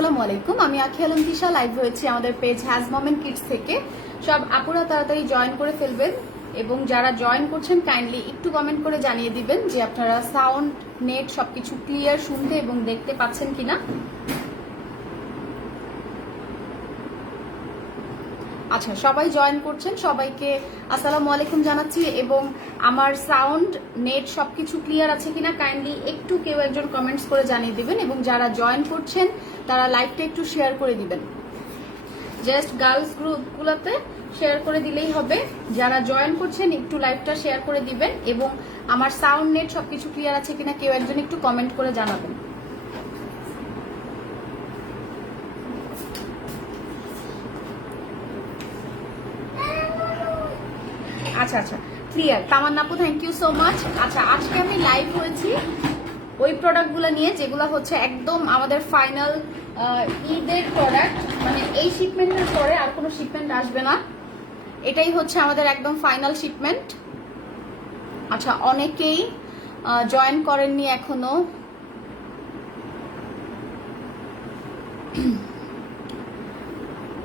আসসালামু আলাইকুম, আমি আখি আলম তিশা লাইভ হয়েছি আমাদের পেজ হ্যাজ মোমেন্ট কিডস থেকে। সব আপুরা তাড়াতাড়ি জয়েন করে ফেলবেন এবং যারা জয়েন করছেন কাইন্ডলি একটু কমেন্ট করে জানিয়ে দিবেন যে আপনারা সাউন্ড, নেট সবকিছু ক্লিয়ার শুনতে এবং দেখতে পাচ্ছেন কিনা। আচ্ছা, সবাই জয়েন করছেন, সবাইকে আসসালামু আলাইকুম জানাচ্ছি এবং আমার সাউন্ড, নেট সবকিছু ক্লিয়ার আছে কিনা কাইন্ডলি একটু কেউ একজন কমেন্টস করে জানিয়ে দিবেন এবং যারা জয়েন করছেন তারা লাইভটা একটু শেয়ার করে দিবেন। জাস্ট গার্লস গ্রুপগুলোতে শেয়ার করে দিলেই হবে। যারা জয়েন করছেন একটু লাইভটা শেয়ার করে দিবেন এবং আমার সাউন্ড, নেট সবকিছু ক্লিয়ার আছে কিনা কেউ একজন একটু কমেন্ট করে জানাবেন। আচ্ছা আচ্ছা, ক্লিয়ার। তামান্না আপু, থ্যাংক ইউ সো মাচ। আচ্ছা, আজকে আমি লাইভ হয়েছি ওই প্রোডাক্টগুলো নিয়ে যেগুলো হচ্ছে একদম আমাদের ফাইনাল ঈদের প্রোডাক্ট, মানে এই শিপমেন্টের পরে আর কোনো শিপমেন্ট আসবে না, এটাই হচ্ছে আমাদের একদম ফাইনাল শিপমেন্ট। আচ্ছা, অনেকেই জয়েন করেননি এখনো।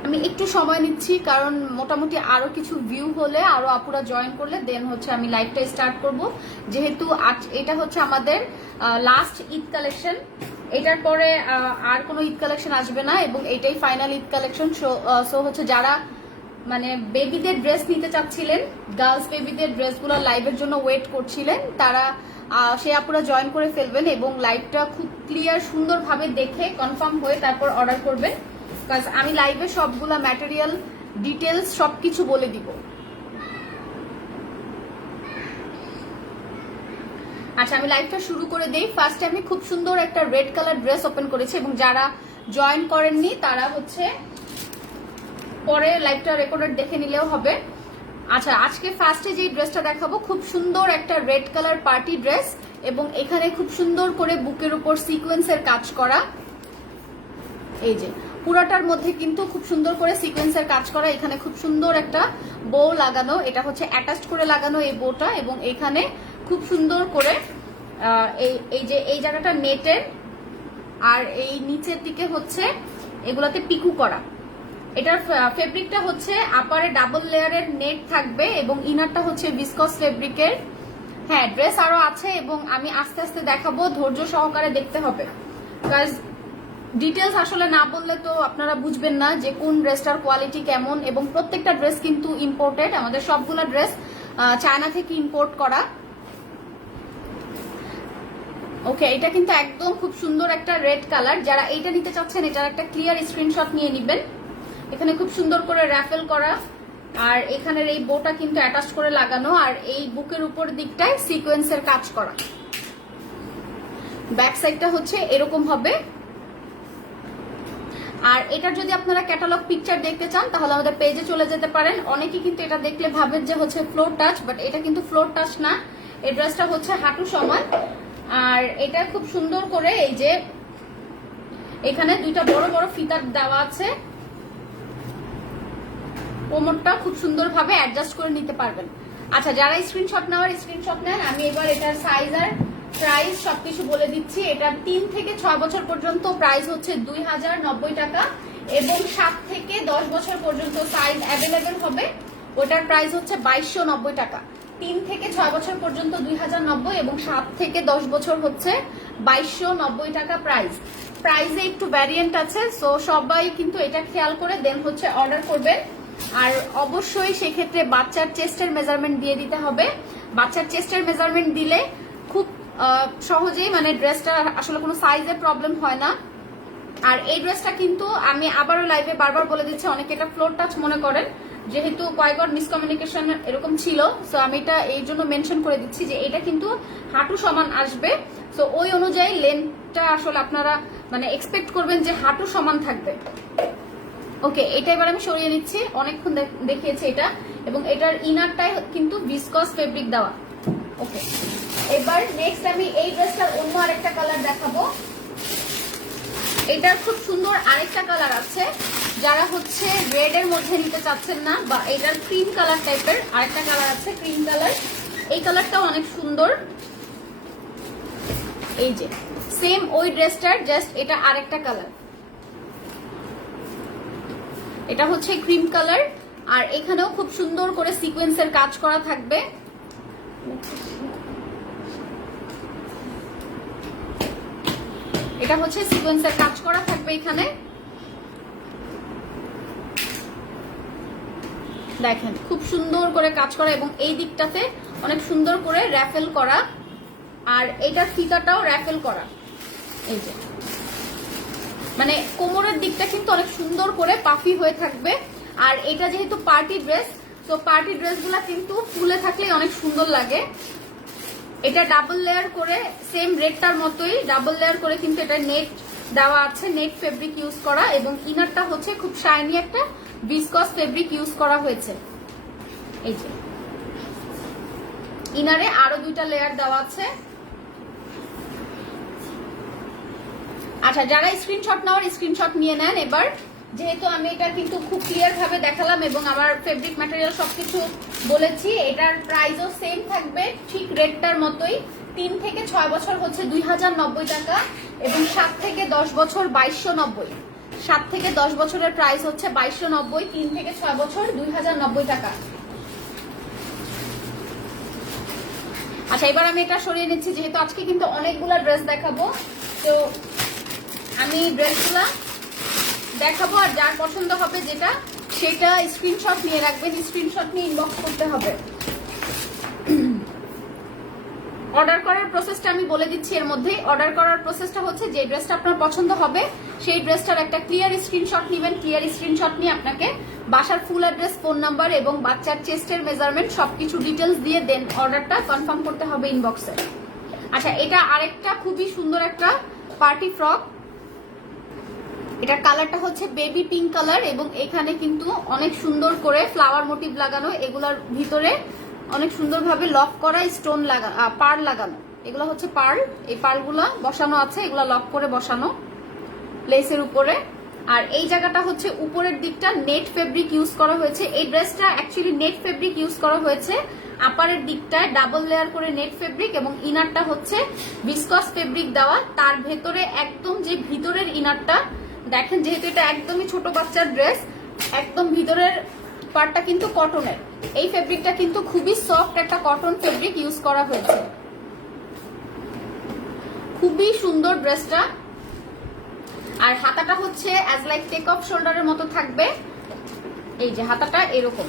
আমি একটু সময় নিচ্ছি কারণ মোটামুটি আরো কিছু ভিউ হলে, আরো আপুরা জয়েন করলে দেন হচ্ছে আমি লাইভটা স্টার্ট করব। যেহেতু এটা হচ্ছে আমাদের লাস্ট ঈদ কালেকশন, এটার পরে আর কোনো ঈদ কালেকশন আসবে না এবং এটাই ফাইনাল ঈদ কালেকশন। সো হচ্ছে যারা মানে বেবিদের ড্রেস নিতে চাচ্ছিলেন, গার্লস বেবিদের ড্রেসগুলো লাইভের জন্য ওয়েট করছিলেন, তারা সে আপুরা জয়েন করে ফেলবেন এবং লাইভটা খুব ক্লিয়ার সুন্দরভাবে দেখে কনফার্ম হয়ে তারপর অর্ডার করবেন। কাজ আমি লাইভে সবগুলা ম্যাটেরিয়াল ডিটেলস সবকিছু বলে দিব। আচ্ছা, আমি লাইভটা শুরু করে দেই। ফার্স্টে আমি খুব সুন্দর একটা রেড কালার ড্রেস ওপেন করেছি এবং যারা জয়েন করেননি তারা হচ্ছে পরে লাইভটা রেকর্ডার দেখে নিলেও হবে। আচ্ছা, আজকে ফার্স্টে যে ড্রেসটা দেখাবো খুব সুন্দর একটা রেড কালার পার্টি ড্রেস এবং এখানে খুব সুন্দর করে বুকের উপর সিকোয়েন্সের কাজ করা। এই যে পুরাটার মধ্যে কিন্তু খুব সুন্দর করে সিকোয়েন্সের কাজ করা, এখানে খুব সুন্দর একটা বো লাগানো, এটা হচ্ছে অ্যাটাচড করে লাগানো এই বোটা এবং এখানে খুব সুন্দর করে এই যে এই জায়গাটা নেটের আর এই নিচের দিকে হচ্ছে এগুলাতে পিকু করা। এটার ফেব্রিকটা হচ্ছে আপারে ডাবল লেয়ারের নেট থাকবে এবং ইনারটা হচ্ছে ভিসকস ফেব্রিকের। হ্যাঁ, ড্রেস আরো আছে এবং আমি আস্তে আস্তে দেখাবো, ধৈর্য সহকারে দেখতে হবে। কাজ ডিটেলস আসলে না বললে তো আপনারা বুঝবেন না যে কোন ড্রেসটার কোয়ালিটি কেমন এবং প্রত্যেকটা ড্রেস কিন্তু ইম্পোর্টেড, আমাদের সবগুলা ড্রেস চায়না থেকে ইম্পোর্ট করা। ওকে, এটা কিন্তু একদম খুব সুন্দর একটা রেড কালার। যারা এইটা নিতে চাচ্ছেন এটার একটা ক্লিয়ার স্ক্রিনশট নিয়ে নেবেন। এখানে খুব সুন্দর করে র্যাফেল করা আর এখানের এই বোটা কিন্তু অ্যাটাচ করে লাগানো আর এই বুকের উপর দিকটায় সিকোয়েন্সের কাজ করা। ব্যাক সাইডটা হচ্ছে এরকম হবে। আর এটার যদি আপনারা ক্যাটালগ পিকচার দেখতে চান তাহলে আমাদের পেজে চলে যেতে পারেন। অনেকেই কিন্তু এটা দেখলে ভাবেন যে হচ্ছে ফ্লোর টাচ, বাট এটা কিন্তু ফ্লোর টাচ না, এই ড্রেসটা হচ্ছে হাঁটু সমান। আর এটা খুব সুন্দর করে এই যে এখানে দুইটা বড় বড় ফিতার দেওয়া আছে, কোমরটা খুব সুন্দরভাবে অ্যাডজাস্ট করে নিতে পারবেন। আচ্ছা, যারা স্ক্রিনশট নেওয়ার স্ক্রিনশট নেন, আমি এবার এটার সাইজ আর প্রাইস সবকিছু বলে দিচ্ছি। এটা 3 থেকে 6 বছর পর্যন্ত প্রাইস হচ্ছে 2090 টাকা এবং 7 থেকে 10 বছর পর্যন্ত সাইজ অ্যাভেলেবেল হবে, ওটার প্রাইস হচ্ছে 2290 টাকা। 3 থেকে 6 বছর পর্যন্ত 2090 এবং 7 থেকে 10 বছর হচ্ছে 2290 টাকা প্রাইস। প্রাইসে একটু ভ্যারিয়েন্ট আছে, সো সবাই কিন্তু এটা খেয়াল করে দেন হচ্ছে অর্ডার করবেন। আর অবশ্যই সেক্ষেত্রে বাচ্চার চেস্টের মেজারমেন্ট দিয়ে দিতে হবে। বাচ্চার চেস্টের মেজারমেন্ট দিলে খুব সহজেই মানে ড্রেসটা আসলে কোনো সাইজের প্রবলেম হয় না। আর এই ড্রেসটা কিন্তু আমি আবারও লাইভে বারবার বলে দিচ্ছি, অনেকে এটা ফ্লোর টাচ মনে করেন, যেহেতু কয়েকবার মিসকমিউনিকেশন এরকম ছিল, সো আমি এটা এই জন্য মেনশন করে দিচ্ছি যে এটা কিন্তু হাঁটু সমান আসবে। সো ওই অনুযায়ী লেন্থটা আসলে আপনারা মানে এক্সপেক্ট করবেন যে হাঁটু সমান থাকবে। ওকে, এটা এবার আমি সরিয়ে নিচ্ছি, অনেকক্ষণ দেখিয়েছি এটা এবং এটার ইনারটাই কিন্তু ভিসকস ফেব্রিক দেওয়া। ওকে, এবার নেক্সট আমি এই ড্রেসটার অন্য আরেকটা কালার দেখাবো। এটার খুব সুন্দর আরেকটা কালার আছে, যারা হচ্ছে রেড এর মধ্যে নিতে চাচ্ছেন না, বা এটার ক্রিম কালার টাইপের আরেকটা কালার আছে, ক্রিম কালার। এই কালারটাও অনেক সুন্দর। এই যে সেম ওই ড্রেসটার জাস্ট এটা আরেকটা কালার। এটা হচ্ছে ক্রিম কালার, আর এখানেও খুব সুন্দর করে সিকোয়েন্সের কাজ করা থাকবে। এটা হচ্ছে সিকোয়েন্সের কাজ করা থাকবে এখানে, দেখেন খুব সুন্দর করে কাজ করা, এবং এই দিকটাতে অনেক সুন্দর করে র্যাফেল করা, আর এটার ফিতাটাও র্যাফেল করা। এই যে মানে কোমরের দিকটা কিন্তু অনেক সুন্দর করে পাফি হয়ে থাকবে। আর এটা যেহেতু পার্টি ড্রেস, তো পার্টি ড্রেসগুলো কিন্তু ফুলে থাকলে অনেক সুন্দর লাগে। এটা ডাবল লেয়ার করে, সেম রেডটার মতোই ডাবল লেয়ার করে কিন্তু এটা নেট দেওয়া আছে, নেট ফেব্রিক ইউজ করা, এবং ইনারটা হচ্ছে খুব শাইনি একটা ভিসকস ফেব্রিক ইউজ করা হয়েছে। এই যে ইনারে আরো 2টা লেয়ার দেওয়া আছে। আচ্ছা, যারা স্ক্রিনশট নেওয়ার স্ক্রিনশট নিয়ে নেন এবার, যেহেতু আমি এটা কিন্তু খুব ক্লিয়ার ভাবে দেখালাম এবং আমার ফেব্রিক ম্যাটেরিয়াল সবকিছু বলেছি। এটার প্রাইসও সেম থাকবে ঠিক রেটটার মতোই। 3 থেকে 6 বছর হচ্ছে 2090 টাকা, এবং 7 থেকে 10 বছর 2290। 7 থেকে 10 বছরের প্রাইস হচ্ছে 2290, 3 থেকে 6 বছর 2090 টাকা। আচ্ছা, এবার আমি এটা সরিয়ে নিচ্ছি, যেহেতু আজকে কিন্তু অনেকগুলা ড্রেস দেখাবো, তো আমি ড্রেসগুলা দেখাবো, আর যার পছন্দ হবে যেটা সেটা স্ক্রিনশট নিয়ে রাখবেন, স্ক্রিনশট নিয়ে ইনবক্স করতে হবে। অর্ডার করার প্রসেসটা আমি বলে দিচ্ছি এর মধ্যে। অর্ডার করার প্রসেসটা হচ্ছে, যে ড্রেসটা আপনার পছন্দ হবে সেই ড্রেসটার একটা ক্লিয়ার স্ক্রিনশট নেবেন। ক্লিয়ার স্ক্রিনশট নিয়ে আপনাকে বাসার ফুল অ্যাড্রেস, ফোন নাম্বার এবং বাচ্চার চেস্টের মেজারমেন্ট সবকিছু ডিটেলস দিয়ে দেন অর্ডারটা কনফার্ম করতে হবে ইনবক্সে। আচ্ছা, এটা আরেকটা খুবই সুন্দর একটা পার্টি ফ্রক। এটার কালারটা হচ্ছে বেবি পিঙ্ক কালার, এবং এখানে কিন্তু অনেক সুন্দর করে ফ্লাওয়ার মোটিভ লাগানো, এগুলোর ভিতরে অনেক সুন্দরভাবে লক করা স্টোন পার্ল লাগানো। এগুলো হচ্ছে পার্ল, এই পার্লগুলো বসানো আছে, এগুলো লক করে বসানো লেসের উপরে। আর এই জায়গাটা হচ্ছে উপরের দিকটা নেট ফেব্রিক ইউজ করা হয়েছে। এই ড্রেসটা অ্যাকচুয়ালি নেট ফেব্রিক ইউজ করা হয়েছে। আপারের দিকটায় ডাবল লেয়ার করে নেট ফেব্রিক, এবং ইনারটা হচ্ছে ভিসকস ফেব্রিক দেওয়া। তার ভেতরে একদম যে ভিতরের ইনারটা দেখেন, যেহেতু এটা একদমই ছোট বাচ্চার ড্রেস, একদম ভিতরের পার্টটা কিন্তু কটনের। এই ফেব্রিকটা কিন্তু খুবই সফট একটা কটন ফেব্রিক ইউজ করা হয়েছে। খুবই সুন্দর ড্রেসটা। আর হাতাটা হচ্ছে অ্যাজ লাইক টেক অফ শোল্ডারের মতো থাকবে। এই যে হাতাটা এরকম।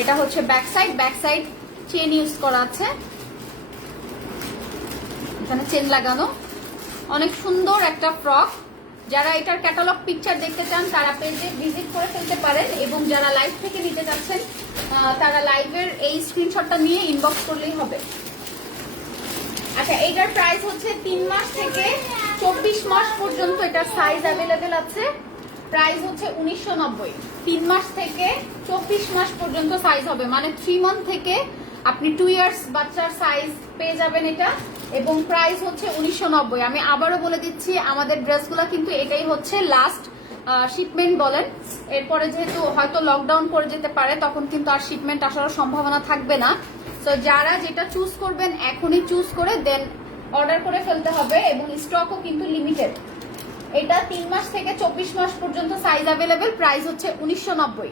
এটা হচ্ছে ব্যাক সাইড চেন ইউজ করা আছে, এখানে চেন লাগানো। অনেক সুন্দর একটা ফ্রক। যারা এটার ক্যাটালগ পিকচার দেখতে চান তারা পেজে ভিজিট করে ফেলতে পারেন, এবং যারা লাইভ থেকে নিতে চাচ্ছেন তারা লাইভের এই স্ক্রিনশটটা নিয়ে ইনবক্স করলেই হবে। আচ্ছা, এইটার প্রাইস হচ্ছে 3 মাস থেকে 24 মাস পর্যন্ত এটার সাইজ অ্যাভেলেবেল আছে। প্রাইস হচ্ছে 1990। 3 মাস থেকে 24 মাস পর্যন্ত সাইজ হবে, মানে 3 মান্থ থেকে আপনি 2 ইয়ার্স বাচ্চার সাইজ পেয়ে যাবেন এটা, এবং প্রাইস হচ্ছে 1990। আমি আবারও বলে দিচ্ছি, আমাদের ড্রেসগুলো কিন্তু এটাই হচ্ছে লাস্ট শিপমেন্ট বলেন। এরপরে যেহেতু হয়তো লকডাউন পড়ে যেতে পারে, তখন কিন্তু আর শিপমেন্ট আসার সম্ভাবনা থাকবে না। তো যারা যেটা চুজ করবেন এখনই চুজ করে দেন অর্ডার করে ফেলতে হবে, এবং স্টকও কিন্তু লিমিটেড। এটা 3 মাস থেকে 24 মাস পর্যন্ত সাইজ অ্যাভেলেবেল। প্রাইস হচ্ছে 1990।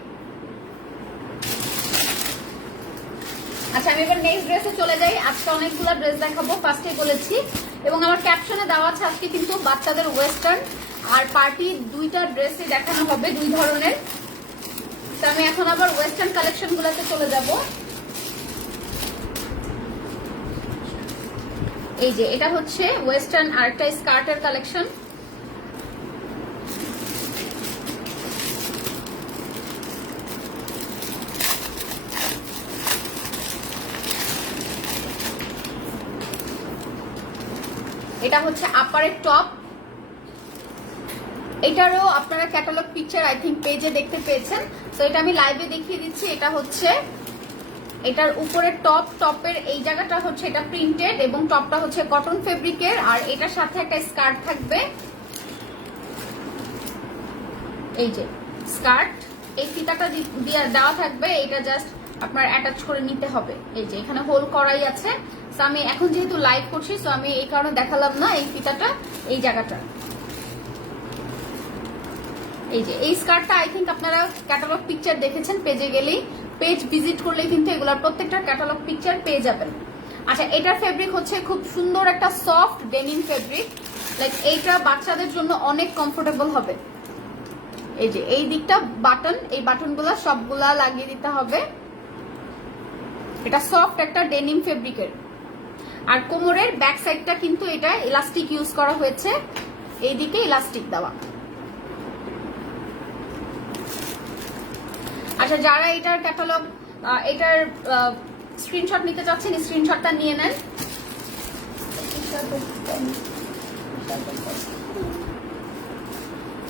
আচ্ছা, আমি এবার নেক্সট ড্রেসে চলে যাই। আজকে অনেকগুলো ড্রেস দেখাবো, ফার্স্টে বলেছি, এবং আমার ক্যাপশনে দেওয়া আছে আজকে কিন্তু বাচ্চাদের ওয়েস্টার্ন আর পার্টি 2টা ড্রেসই দেখানো হবে, 2 ধরনের। তো আমি এখন আবার ওয়েস্টার্ন কালেকশন গুলোতে চলে যাব। এই যে এটা হচ্ছে ওয়েস্টার্ন আরেকটা স্কার্টের কালেকশন। এটা হচ্ছে আপারের টপ। এটারও আপনারা ক্যাটালগ পিকচার আই থিঙ্ক পেজে দেখতে পেয়েছেন, তো এটা আমি লাইভে দেখিয়ে দিচ্ছি। এটা হচ্ছে এটার উপরের টপের এই জায়গাটা হচ্ছে এটা প্রিন্টেড, এবং টপটা হচ্ছে কটন ফেব্রিকের, আর এটার সাথে একটা স্কার্ট থাকবে। এই যে স্কার্ট, এই ফিতাটা দেওয়া থাকবে, এটা জাস্ট আপনার অ্যাটাচ করে নিতে হবে। এই যে এখানে হোল করাই আছে। তো আমি এখন যেহেতু লাইভ করছি, তো আমি এই কারণে দেখালাম না এই ফিতাটা, এই জায়গাটা। এই যে এই স্কার্টটা আই থিঙ্ক আপনারা ক্যাটালগ পিকচার দেখেছেন, পেজে গেলেই, পেজ ভিজিট করলে কিন্তু এগুলোর প্রত্যেকটা ক্যাটালগ পিকচার পেয়ে যাবেন। আচ্ছা, এটার ফেব্রিক হচ্ছে খুব সুন্দর একটা সফট ডেনিম ফেব্রিক, লাইক এইটা বাচ্চাদের জন্য অনেক কমফোর্টেবল হবে। এই যে এই দিকটা বাটন, এই বাটনগুলা সবগুলা লাগিয়ে দিতে হবে। এটা সফট একটা ডেনিম ফেব্রিকের। আর কোমরের ব্যাক সাইডটা কিন্তু এটা ইলাস্টিক ইউজ করা হয়েছে, এইদিকে ইলাস্টিক দেওয়া। আচ্ছা, যারা এটার ক্যাটালগ, এটার স্ক্রিনশট নিতে চাচ্ছেন, স্ক্রিনশটটা নিয়ে নেন।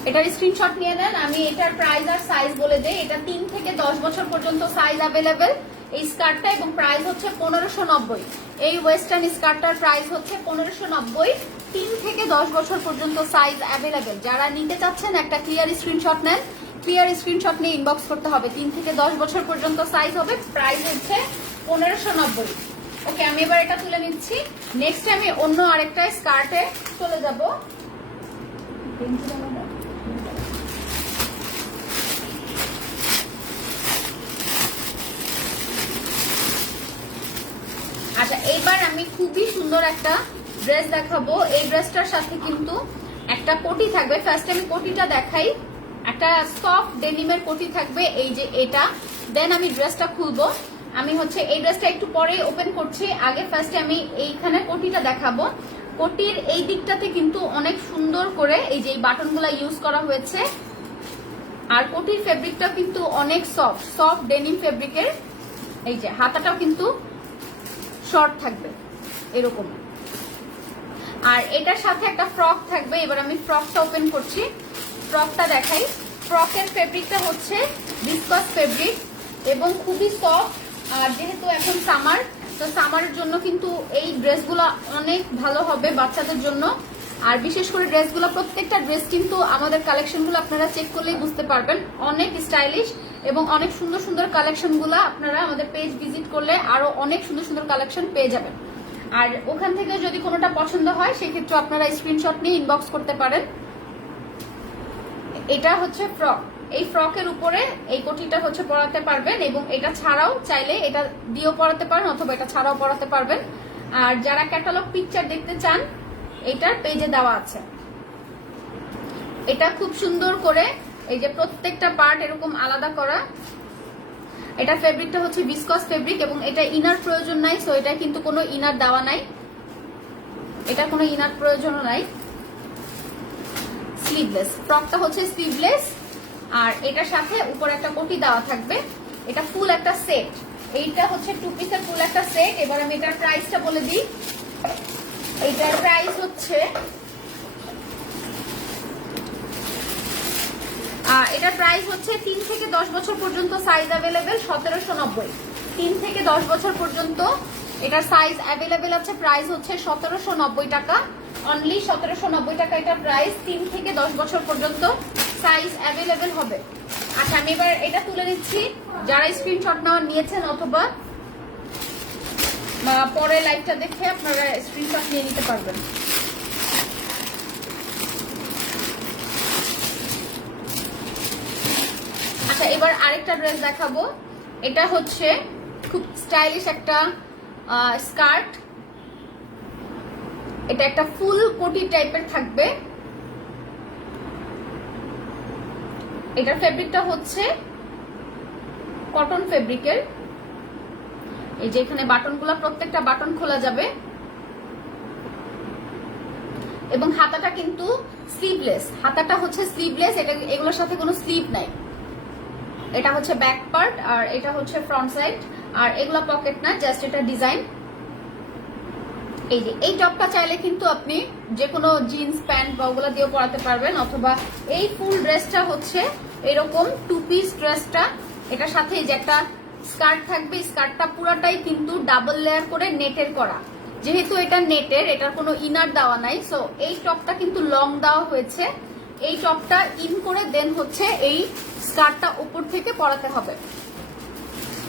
এটার স্ক্রিনশট নিয়ে নেন। আমি এটার প্রাইস আর সাইজ বলে দেই। এটা 3 থেকে 10 বছর পর্যন্ত সাইজ অ্যাভেলেবেল এই স্কার্টটা, এবং প্রাইস হচ্ছে 1590। এই ওয়েস্টার্ন স্কার্টটার প্রাইস হচ্ছে 1590। 3 থেকে 10 বছর পর্যন্ত সাইজ অ্যাভেলেবেল। যারা নিতে চাচ্ছেন একটা ক্লিয়ার স্ক্রিনশট নেন, ক্লিয়ার স্ক্রিনশট নিয়ে ইনবক্স করতে হবে। 3 থেকে 10 বছর পর্যন্ত সাইজ হবে, প্রাইস হচ্ছে 1590। ওকে, আমি এবার এটা তুলে নিচ্ছি। নেক্সট আমি অন্য আরেকটা স্কার্টে চলে যাব। আচ্ছা, এইবার আমি খুবই সুন্দর একটা ড্রেস দেখাবো। এই ড্রেসটার সাথে কিন্তু একটা কোটি থাকবে। ফার্স্ট আমি কোটিটা দেখাই। একটা সফট ডেনিমের কোটি থাকবে, এই যে এটা। দেন আমি ড্রেসটা খুলবো। আমি হচ্ছে এই ড্রেসটা একটু পরেই ওপেন করছি। আগে ফার্স্টে আমি এইখানে কোটিটা দেখাবো। কোটির এই দিকটাতে কিন্তু অনেক সুন্দর করে এই যে বাটনগুলা ইউজ করা হয়েছে। আর কোটির ফেব্রিকটা কিন্তু অনেক সফট, সফট ডেনিম ফেব্রিকের। এই যে হাতাটাও কিন্তু শর্ট থাকবে এরকম। আর এটার সাথে একটা ফ্রক থাকবে। এবার আমি ফ্রকটা ওপেন করছি, ফ্রকটা দেখাই। ফ্রকের ফেব্রিকটা হচ্ছে ভিসকস ফেব্রিক এবং খুবই সফট। আর যেহেতু এখন সামার, তো সামারের জন্য কিন্তু এই ড্রেসগুলো অনেক ভালো হবে বাচ্চাদের জন্য। আর বিশেষ করে ড্রেসগুলো, প্রত্যেকটা ড্রেস কিন্তু আমাদের কালেকশনগুলো আপনারা চেক করলেই বুঝতে পারবেন অনেক স্টাইলিশ এবং অনেক সুন্দর সুন্দর কালেকশনগুলো আপনারা আমাদের পেজ ভিজিট করলে আরো অনেক সুন্দর সুন্দর কালেকশন পেয়ে যাবেন। আর ওখান থেকে যদি কোনোটা পছন্দ হয় সেক্ষেত্রে আপনারা স্ক্রিনশট নিয়ে ইনবক্স করতে পারেন। এটা হচ্ছে ফ্রক। এই ফ্রকের উপরে এই কোটিটা হচ্ছে পরাতে পারবেন, এবং এটা ছাড়াও চাইলে এটা দিয়েও পরাতে পারেন অথবা এটা ছাড়াও পরাতে পারবেন। আর যারা ক্যাটালগ পিকচার দেখতে চান, এটার পেজে দেওয়া আছে। এটা খুব সুন্দর করে এই যে প্রত্যেকটা পার্ট এরকম আলাদা করা। এটা ফেব্রিকটা হচ্ছে ভিসকস ফেব্রিক এবং এটা ইনার প্রয়োজন নাই, সো এটা কিন্তু কোনো ইনার দেওয়া নাই, এটা কোনো ইনার প্রয়োজনও নাই। স্লিভলেস, ফ্রকটা হচ্ছে স্লিভলেস। আর এটার সাথে উপর একটা কোটি দেওয়া থাকবে। এটা ফুল একটা সেট, এইটা হচ্ছে 2 পিসের ফুল একটা সেট। এবার আমি এটার প্রাইসটা বলে দিই। এইটার প্রাইস হচ্ছে, এটার প্রাইস হচ্ছে 3 থেকে 10 বছর পর্যন্ত সাইজ অ্যাভেলেবেল 1790। 3 থেকে 10 বছর পর্যন্ত এটার সাইজ অ্যাভেলেবেল আছে। প্রাইস হচ্ছে 1790 টাকা, অনলি 1790 টাকা এটার প্রাইস। 3 থেকে 10 বছর পর্যন্ত সাইজ অ্যাভেলেবেল হবে। আচ্ছা, আমি এবার এটা তুলে নিচ্ছি। যারা স্ক্রিনশট নেওয়া নিয়েছেন অথবা পরে লাইভটা দেখে আপনারা স্ক্রিনশট নিয়ে নিতে পারবেন। আচ্ছা, এবার আরেকটা ড্রেস দেখাবো। এটা হচ্ছে খুব স্টাইলিশ একটা স্কার্ট। এটা একটা ফুল কোটি টাইপের থাকবে। এটার ফেব্রিকটা হচ্ছে কটন ফেব্রিকের। এই যে এখানে বাটনগুলো, প্রত্যেকটা বাটন খোলা যাবে এবং হাতাটা কিন্তু স্লিভলেস। হাতাটা হচ্ছে স্লিভলেস, এটা এগুলোর সাথে কোনো স্লিভ নাই। এটা হচ্ছে ব্যাক পার্ট আর এটা হচ্ছে ফ্রন্ট সাইড। আর এগুলো পকেট না, জাস্ট এটা ডিজাইন। এই যে এই টপটা চাইলে কিন্তু আপনি যে কোনো জিন্স প্যান্ট বা ওগুলো দিয়েও পরাতে পারবেন, অথবা এই ফুল ড্রেসটা হচ্ছে এরকম 2 পিস ড্রেসটা। এটার সাথে এই যে একটা স্কার্ট থাকবে। স্কার্টটা পুরাটাই কিন্তু ডাবল লেয়ার করে নেটের করা। যেহেতু এটা নেটের, এটার কোনো ইনার দেওয়া নাই, সো এই টপটা কিন্তু লং দেওয়া হয়েছে। এই টপটা ইন করে দেন হচ্ছে এই স্কার্টটা উপর থেকে পরাতে হবে।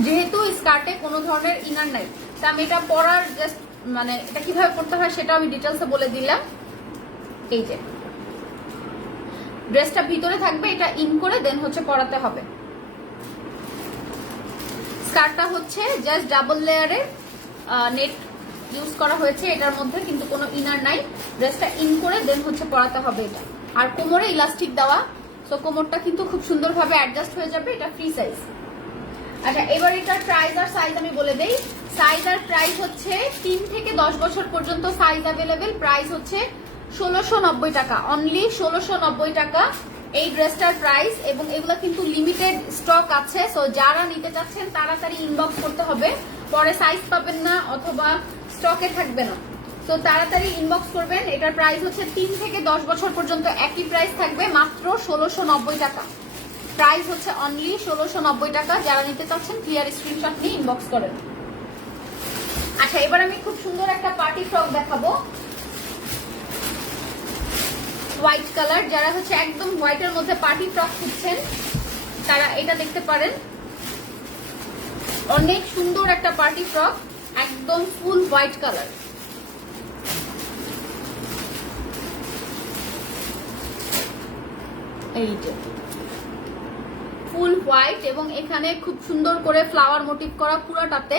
যেহেতু স্কার্টে কোনো ধরনের ইনার নাই, তা আমি এটা পরার জাস্ট মানে এটা কিভাবে পড়তে হয় সেটা আমি ডিটেলসে বলে দিলাম। এই যে ড্রেসটা ভিতরে থাকবে, এটা ইন করে দেন হচ্ছে পরাতে হবে। স্কার্টটা হচ্ছে জাস্ট ডাবল লেয়ারের নেট ইউজ করা হয়েছে এটার মধ্যে, কিন্তু কোনো ইনার নাই। ড্রেসটা ইন করে দেন হচ্ছে পরাতে হবে এটা। আর কোমরে ইলাস্টিক দেওয়া, সো কোমরটা কিন্তু খুব সুন্দরভাবে অ্যাডজাস্ট হয়ে যাবে। এটা ফ্রি সাইজ। আচ্ছা, এবার এটার প্রাইস আর সাইজ আমি বলে দেই। সাইজ আর প্রাইস হচ্ছে 3 থেকে 10 বছর পর্যন্ত সাইজ অ্যাভেলেবেল। প্রাইস হচ্ছে 1690 টাকা, অনলি 1690 টাকা এই ড্রেসটার প্রাইস। এবং এগুলো কিন্তু লিমিটেড স্টক আছে, সো যারা নিতে চাচ্ছেন তাড়াতাড়ি ইনবক্স করতে হবে, পরে সাইজ পাবেন না অথবা স্টকে থাকবে না। তো তাড়াতাড়ি ইনবক্স করবেন। এটার প্রাইস হচ্ছে 3 থেকে 10 বছর পর্যন্ত একই প্রাইস থাকবে, মাত্র 1690 টাকা। প্রাইস হচ্ছে অনলি 1690 টাকা। যারা নিতে চাচ্ছেন ক্লিয়ার স্ক্রিনশট নিয়ে ইনবক্স করেন। আচ্ছা, এবার আমি খুব সুন্দর একটা পার্টি ফ্রক দেখাবো, হোয়াইট কালার। যারা হচ্ছে একদম হোয়াইটের মধ্যে পার্টি ফ্রক খুঁজছেন তারা এটা দেখতে পারেন। অনেক সুন্দর একটা পার্টি ফ্রক, একদম ফুল হোয়াইট কালার। এই যে ফুল হোয়াইট, এবং এখানে খুব সুন্দর করে ফ্লাওয়ার মোটিভ করা পুরোটাতে।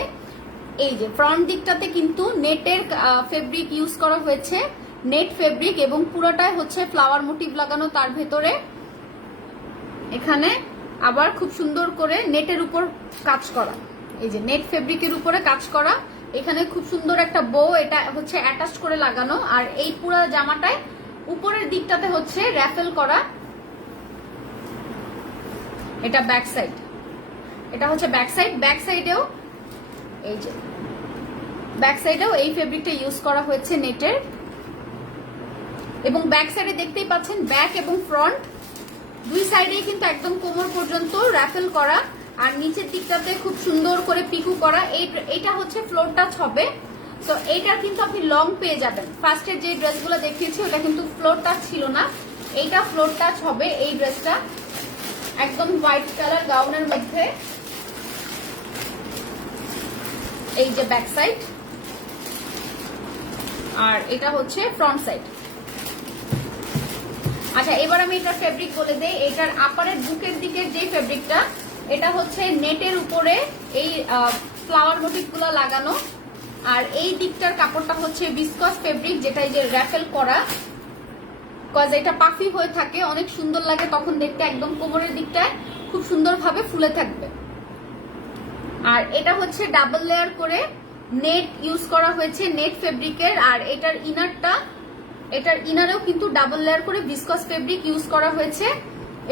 এই যে ফ্রন্ট দিকটাতে কিন্তু নেটের ফেব্রিক ইউজ করা হয়েছে, নেট ফেব্রিক, এবং পুরোটাই হচ্ছে ফ্লাওয়ার মোটিভ লাগানো তার ভেতরে। এখানে আবার খুব সুন্দর করে নেটের উপর কাজ করা, এই যে নেট ফেব্রিকের উপরে কাজ করা। এখানে খুব সুন্দর একটা বো, এটা হচ্ছে অ্যাটাচ করে লাগানো। আর এই পুরো জামাটায় উপরের দিকটাতে হচ্ছে র্যাফেল করা। এটা ব্যাক সাইড, এটা হচ্ছে ব্যাক সাইড। ব্যাক সাইডেও এই যে ব্যাক সাইডেও এই ফেব্রিকটা ইউজ করা হয়েছে নেটের। এবং ব্যাক সাইডে দেখতেই পাচ্ছেন ব্যাক এবং ফ্রন্ট দুই সাইডেই কিন্তু একদম কোমর পর্যন্ত র্যাফেল করা। আর নিচের দিকটাতে খুব সুন্দর করে পিকু করা। এইটা হচ্ছে ফ্লোর টাচ হবে, তো এইটা কিন্তু আপনি লং পেয়ে যাবেন। ফার্স্টের যে ড্রেসগুলো দেখিয়েছি ওটা কিন্তু ফ্লোর টাচ ছিল না, এইটা ফ্লোর টাচ হবে এই ড্রেসটা। একদম হোয়াইট কালার গাউনের মধ্যে। এই যে ব্যাক সাইড, আর এটা হচ্ছে ফ্রন্ট সাইড। আচ্ছা, এবার আমি এটার ফেব্রিক বলে দেই। এটার আপারের বুকের দিকের যে ফেব্রিকটা, এটা হচ্ছে নেটের উপরে এই ফ্লাওয়ার মোটিভ গুলো লাগানো। আর এই দিকটার কাপড়টা হচ্ছে ভিসকস ফেব্রিক, যেটা এই যে র্যাফেল করা, কজ এটা পাফি হয়ে থাকে, অনেক সুন্দর লাগে তখন দেখতে। একদম কোমরের দিকটায় খুব সুন্দরভাবে ফুলে থাকবে। আর এটা হচ্ছে ডাবল লেয়ার করে নেট ইউজ করা হয়েছে, নেট ফেব্রিকের। আর এটার ইনারেও কিন্তু ডাবল লেয়ার করে ভিসকস ফেব্রিক ইউজ করা হয়েছে,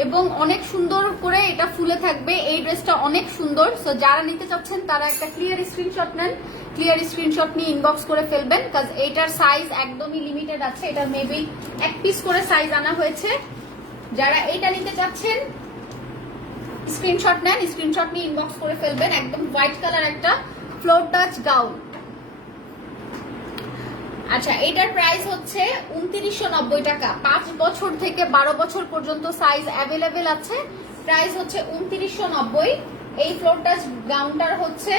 এবং অনেক সুন্দর করে এটা ফুলে থাকবে। এই ড্রেসটা অনেক সুন্দর। সো যারা নিতে চাচ্ছেন তারা একটা ক্লিয়ার স্ক্রিনশট নেন, ক্লিয়ার স্ক্রিনশট নিয়ে ইনবক্স করে ফেলবেন, কাজ এইটার সাইজ একদমই লিমিটেড আছে। এটা মেবি 1 পিস করে সাইজ আনা হয়েছে। যারা এইটা নিতে চাচ্ছেন স্ক্রিনশট নেন, স্ক্রিনশট নিয়ে ইনবক্স করে ফেলবেন। একদম হোয়াইট কালার একটা ফ্লোর টাচ গাউন। আচ্ছা, এটার প্রাইস হচ্ছে 2990 টাকা। 5 বছর থেকে 12 বছর পর্যন্ত সাইজ অ্যাভেলেবেল আছে। প্রাইস হচ্ছে 2990। এই ফ্লোর টাচ গাউনটার হচ্ছে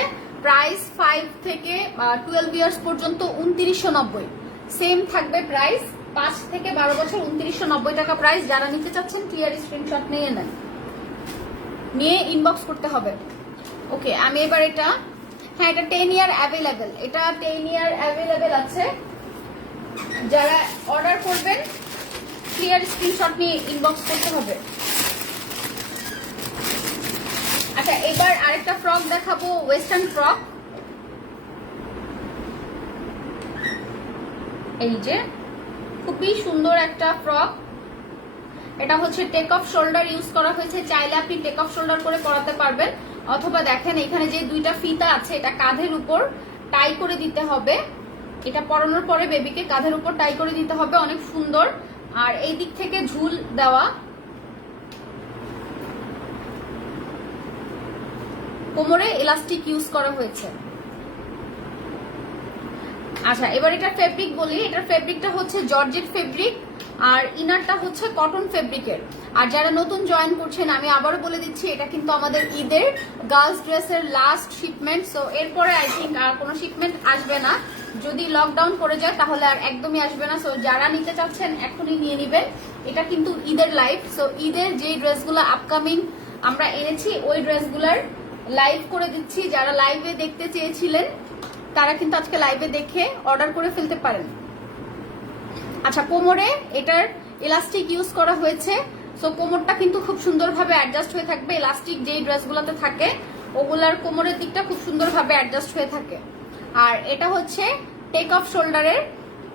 প্রাইস 5 থেকে 12 ইয়ার্স পর্যন্ত 2990 সেম থাকবে প্রাইস। 5 থেকে 12 বছর 2990 টাকা প্রাইস। যারা নিতে চাচ্ছেন ক্লিয়ার স্ক্রিনশট নিয়ে নেন, নিয়ে ইনবক্স করতে হবে। ওকে, আমি এবার এটা, হ্যাঁ এটা 10 ইয়ার অ্যাভেলেবেল, এটা 10 ইয়ার অ্যাভেলেবেল আছে। যারা অর্ডার করবেন ক্লিয়ার স্ক্রিনশট নিয়ে ইনবক্স করতে হবে। আচ্ছা, এবার আরেকটা ফ্রক দেখাবো, ওয়েস্টার্ন ফ্রক। এই যে খুবই সুন্দর একটা ফ্রক। এটা হচ্ছে টেক অফ শোল্ডার ইউজ করা হয়েছে। চাইলে আপনি টেক অফ শোল্ডার করে পরাতে পারবেন, অথবা দেখেন এখানে যে দুইটা ফিতা আছে এটা কাঁধের উপর টাই করে দিতে হবে। এটা পরানোর পরে বেবিকে কাঁধের উপর টাই করে দিতে হবে, অনেক সুন্দর। আর এই দিক থেকে ঝুল দেওয়া, কোমরে ইলাস্টিক ইউজ করা হয়েছে। আচ্ছা, এবার এটার ফেব্রিক বলি। এটার ফেব্রিকটা হচ্ছে জর্জেট ফেব্রিক, আর ইনারটা হচ্ছে কটন ফেব্রিকের। আর যারা নতুন জয়েন করছেন আমি আবারও বলে দিচ্ছি, এটা কিন্তু আমাদের ঈদের গার্লস ড্রেসের লাস্ট শিপমেন্ট। সো এরপরে আই থিঙ্ক আর কোনো শিপমেন্ট আসবে না, যদি লকডাউন পড়ে যায় তাহলে আর একদমই আসবে না। সো যারা নিতে চাচ্ছেন এখনই নিয়ে নেবেন। এটা কিন্তু ঈদের লাইভ। সো ঈদের যে ড্রেসগুলো আপকামিং আমরা এনেছি ওই ড্রেসগুলার লাইভ করে দিচ্ছি। যারা লাইভে দেখতে চেয়েছিলেন তারা কিন্তু আজকে লাইভে দেখে অর্ডার করে ফেলতে পারেন। আচ্ছা, কোমরে এটার ইলাস্টিক ইউজ করা হয়েছে। সো কোমরটা কিন্তু খুব সুন্দরভাবে অ্যাডজাস্ট হয়ে থাকবে। ইলাস্টিক যেই ড্রেসগুলোতে থাকে ওগুলার কোমরের দিকটা খুব সুন্দরভাবে অ্যাডজাস্ট হয়ে থাকে। আর এটা হচ্ছে টেক অফ শোল্ডারের।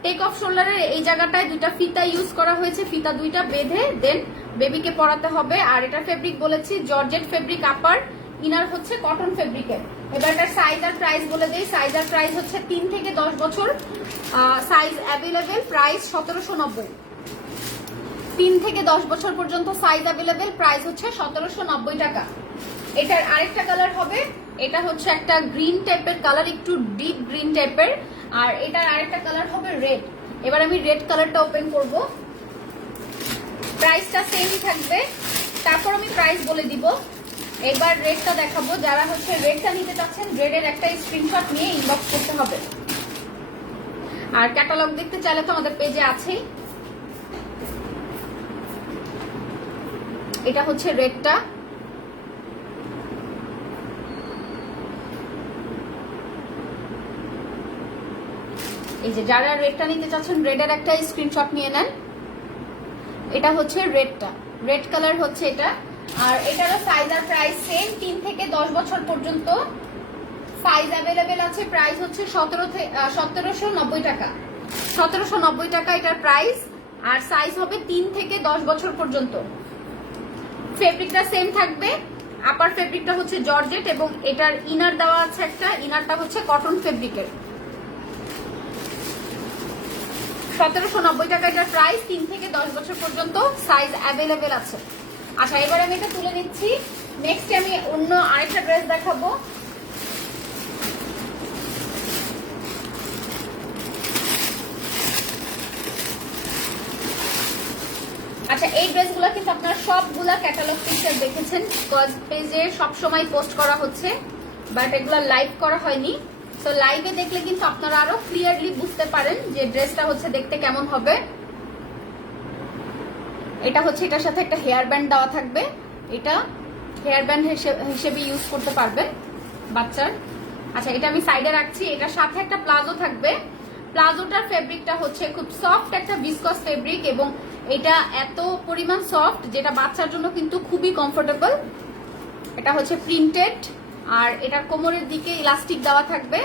টেক অফ শোল্ডারের এই জায়গাটায় দুইটা ফিতা ইউজ করা হয়েছে। ফিতা দুইটা বেঁধে দেন বেবিকে পরাতে হবে। আর এটা ফেব্রিক বলেছি জর্জেট ফেব্রিক, আপার ইনার হচ্ছে কটন ফেব্রিকের। এবার এটার সাইজ আর প্রাইস বলে দেই। সাইজ আর প্রাইস হচ্ছে 3 থেকে 10 বছর সাইজ অ্যাভেলেবেল, প্রাইস 1790। 3 থেকে 10 বছর পর্যন্ত সাইজ অ্যাভেলেবেল, প্রাইস হচ্ছে 1790 টাকা। এটার আরেকটা কালার হবে, এটা হচ্ছে একটা গ্রিন টাইপের কালার, একটু ডিপ গ্রিন টাইপের। আর এটার আরেকটা কালার হবে রেড। এবার আমি রেড কালারটা ওপেন করব। প্রাইসটা সেমই থাকবে, তারপর আমি প্রাইস বলে দিব। এবার রেডটা দেখাবো। যারা হচ্ছে রেডটা নিতে চাচ্ছেন রেডের একটা স্ক্রিনশট নিয়ে ইনবক্স করতে হবে। আর ক্যাটালগ দেখতে চাইলে তো আমাদের পেজে আছেই। এটা হচ্ছে রেডটা। এই যে যারা রেডটা নিতে চাচ্ছেন রেডের একটা স্ক্রিনশট নিয়ে নেন। এটা হচ্ছে রেডটা, রেড কালার হচ্ছে এটা। আর এটারও সাইজ আর প্রাইস সেম, 3 থেকে 10 বছর পর্যন্ত সাইজ অ্যাভেলেবেল আছে। প্রাইস হচ্ছে 1790 টাকা। 1790 টাকা এটার প্রাইস। আর সাইজ হবে 3 থেকে 10 বছর পর্যন্ত। ফেব্রিকটা সেম থাকবে। আপার ফেব্রিকটা হচ্ছে জর্জেট এবং এটার ইনার দেওয়া আছে একটা, ইনারটা হচ্ছে কটন ফেব্রিকের। 1790 টাকা এটার প্রাইস। 3 থেকে 10 বছর পর্যন্ত সাইজ অ্যাভেলেবেল আছে। আচ্ছা, এবার আমি এটা তুলে নিচ্ছি। নেক্সট আমি অন্য আরেকটা ড্রেস দেখাবো। আচ্ছা, এই ড্রেসগুলো কিন্তু আপনারা সবগুলা ক্যাটালগ পিকচার দেখেছেন, বিকজ পেজে সবসময় পোস্ট করা হচ্ছে, বাট এগুলো লাইভ করা হয়নি। সো লাইভে দেখলে কিন্তু আপনারা আরো ক্লিয়ারলি বুঝতে পারেন যে ড্রেসটা হচ্ছে দেখতে কেমন হবে। এটা হচ্ছে এটার সাথে একটা হেয়ার ব্যান্ড দেওয়া থাকবে। এটা হেয়ার ব্যান্ড হিসেবে ইউজ করতে পারবেন বাচ্চার। আচ্ছা, এটা আমি সাইডে রাখছি। এটার সাথে একটা প্লাজো থাকবে। প্লাজোটার ফেব্রিকটা হচ্ছে খুব সফট একটা ভিসকস ফেব্রিক এবং এটা এত পরিমাণ সফট যেটা বাচ্চার জন্য কিন্তু খুবই কমফোর্টেবল। এটা হচ্ছে প্রিন্টেড আর এটার কোমরের দিকে ইলাস্টিক দেওয়া থাকবে।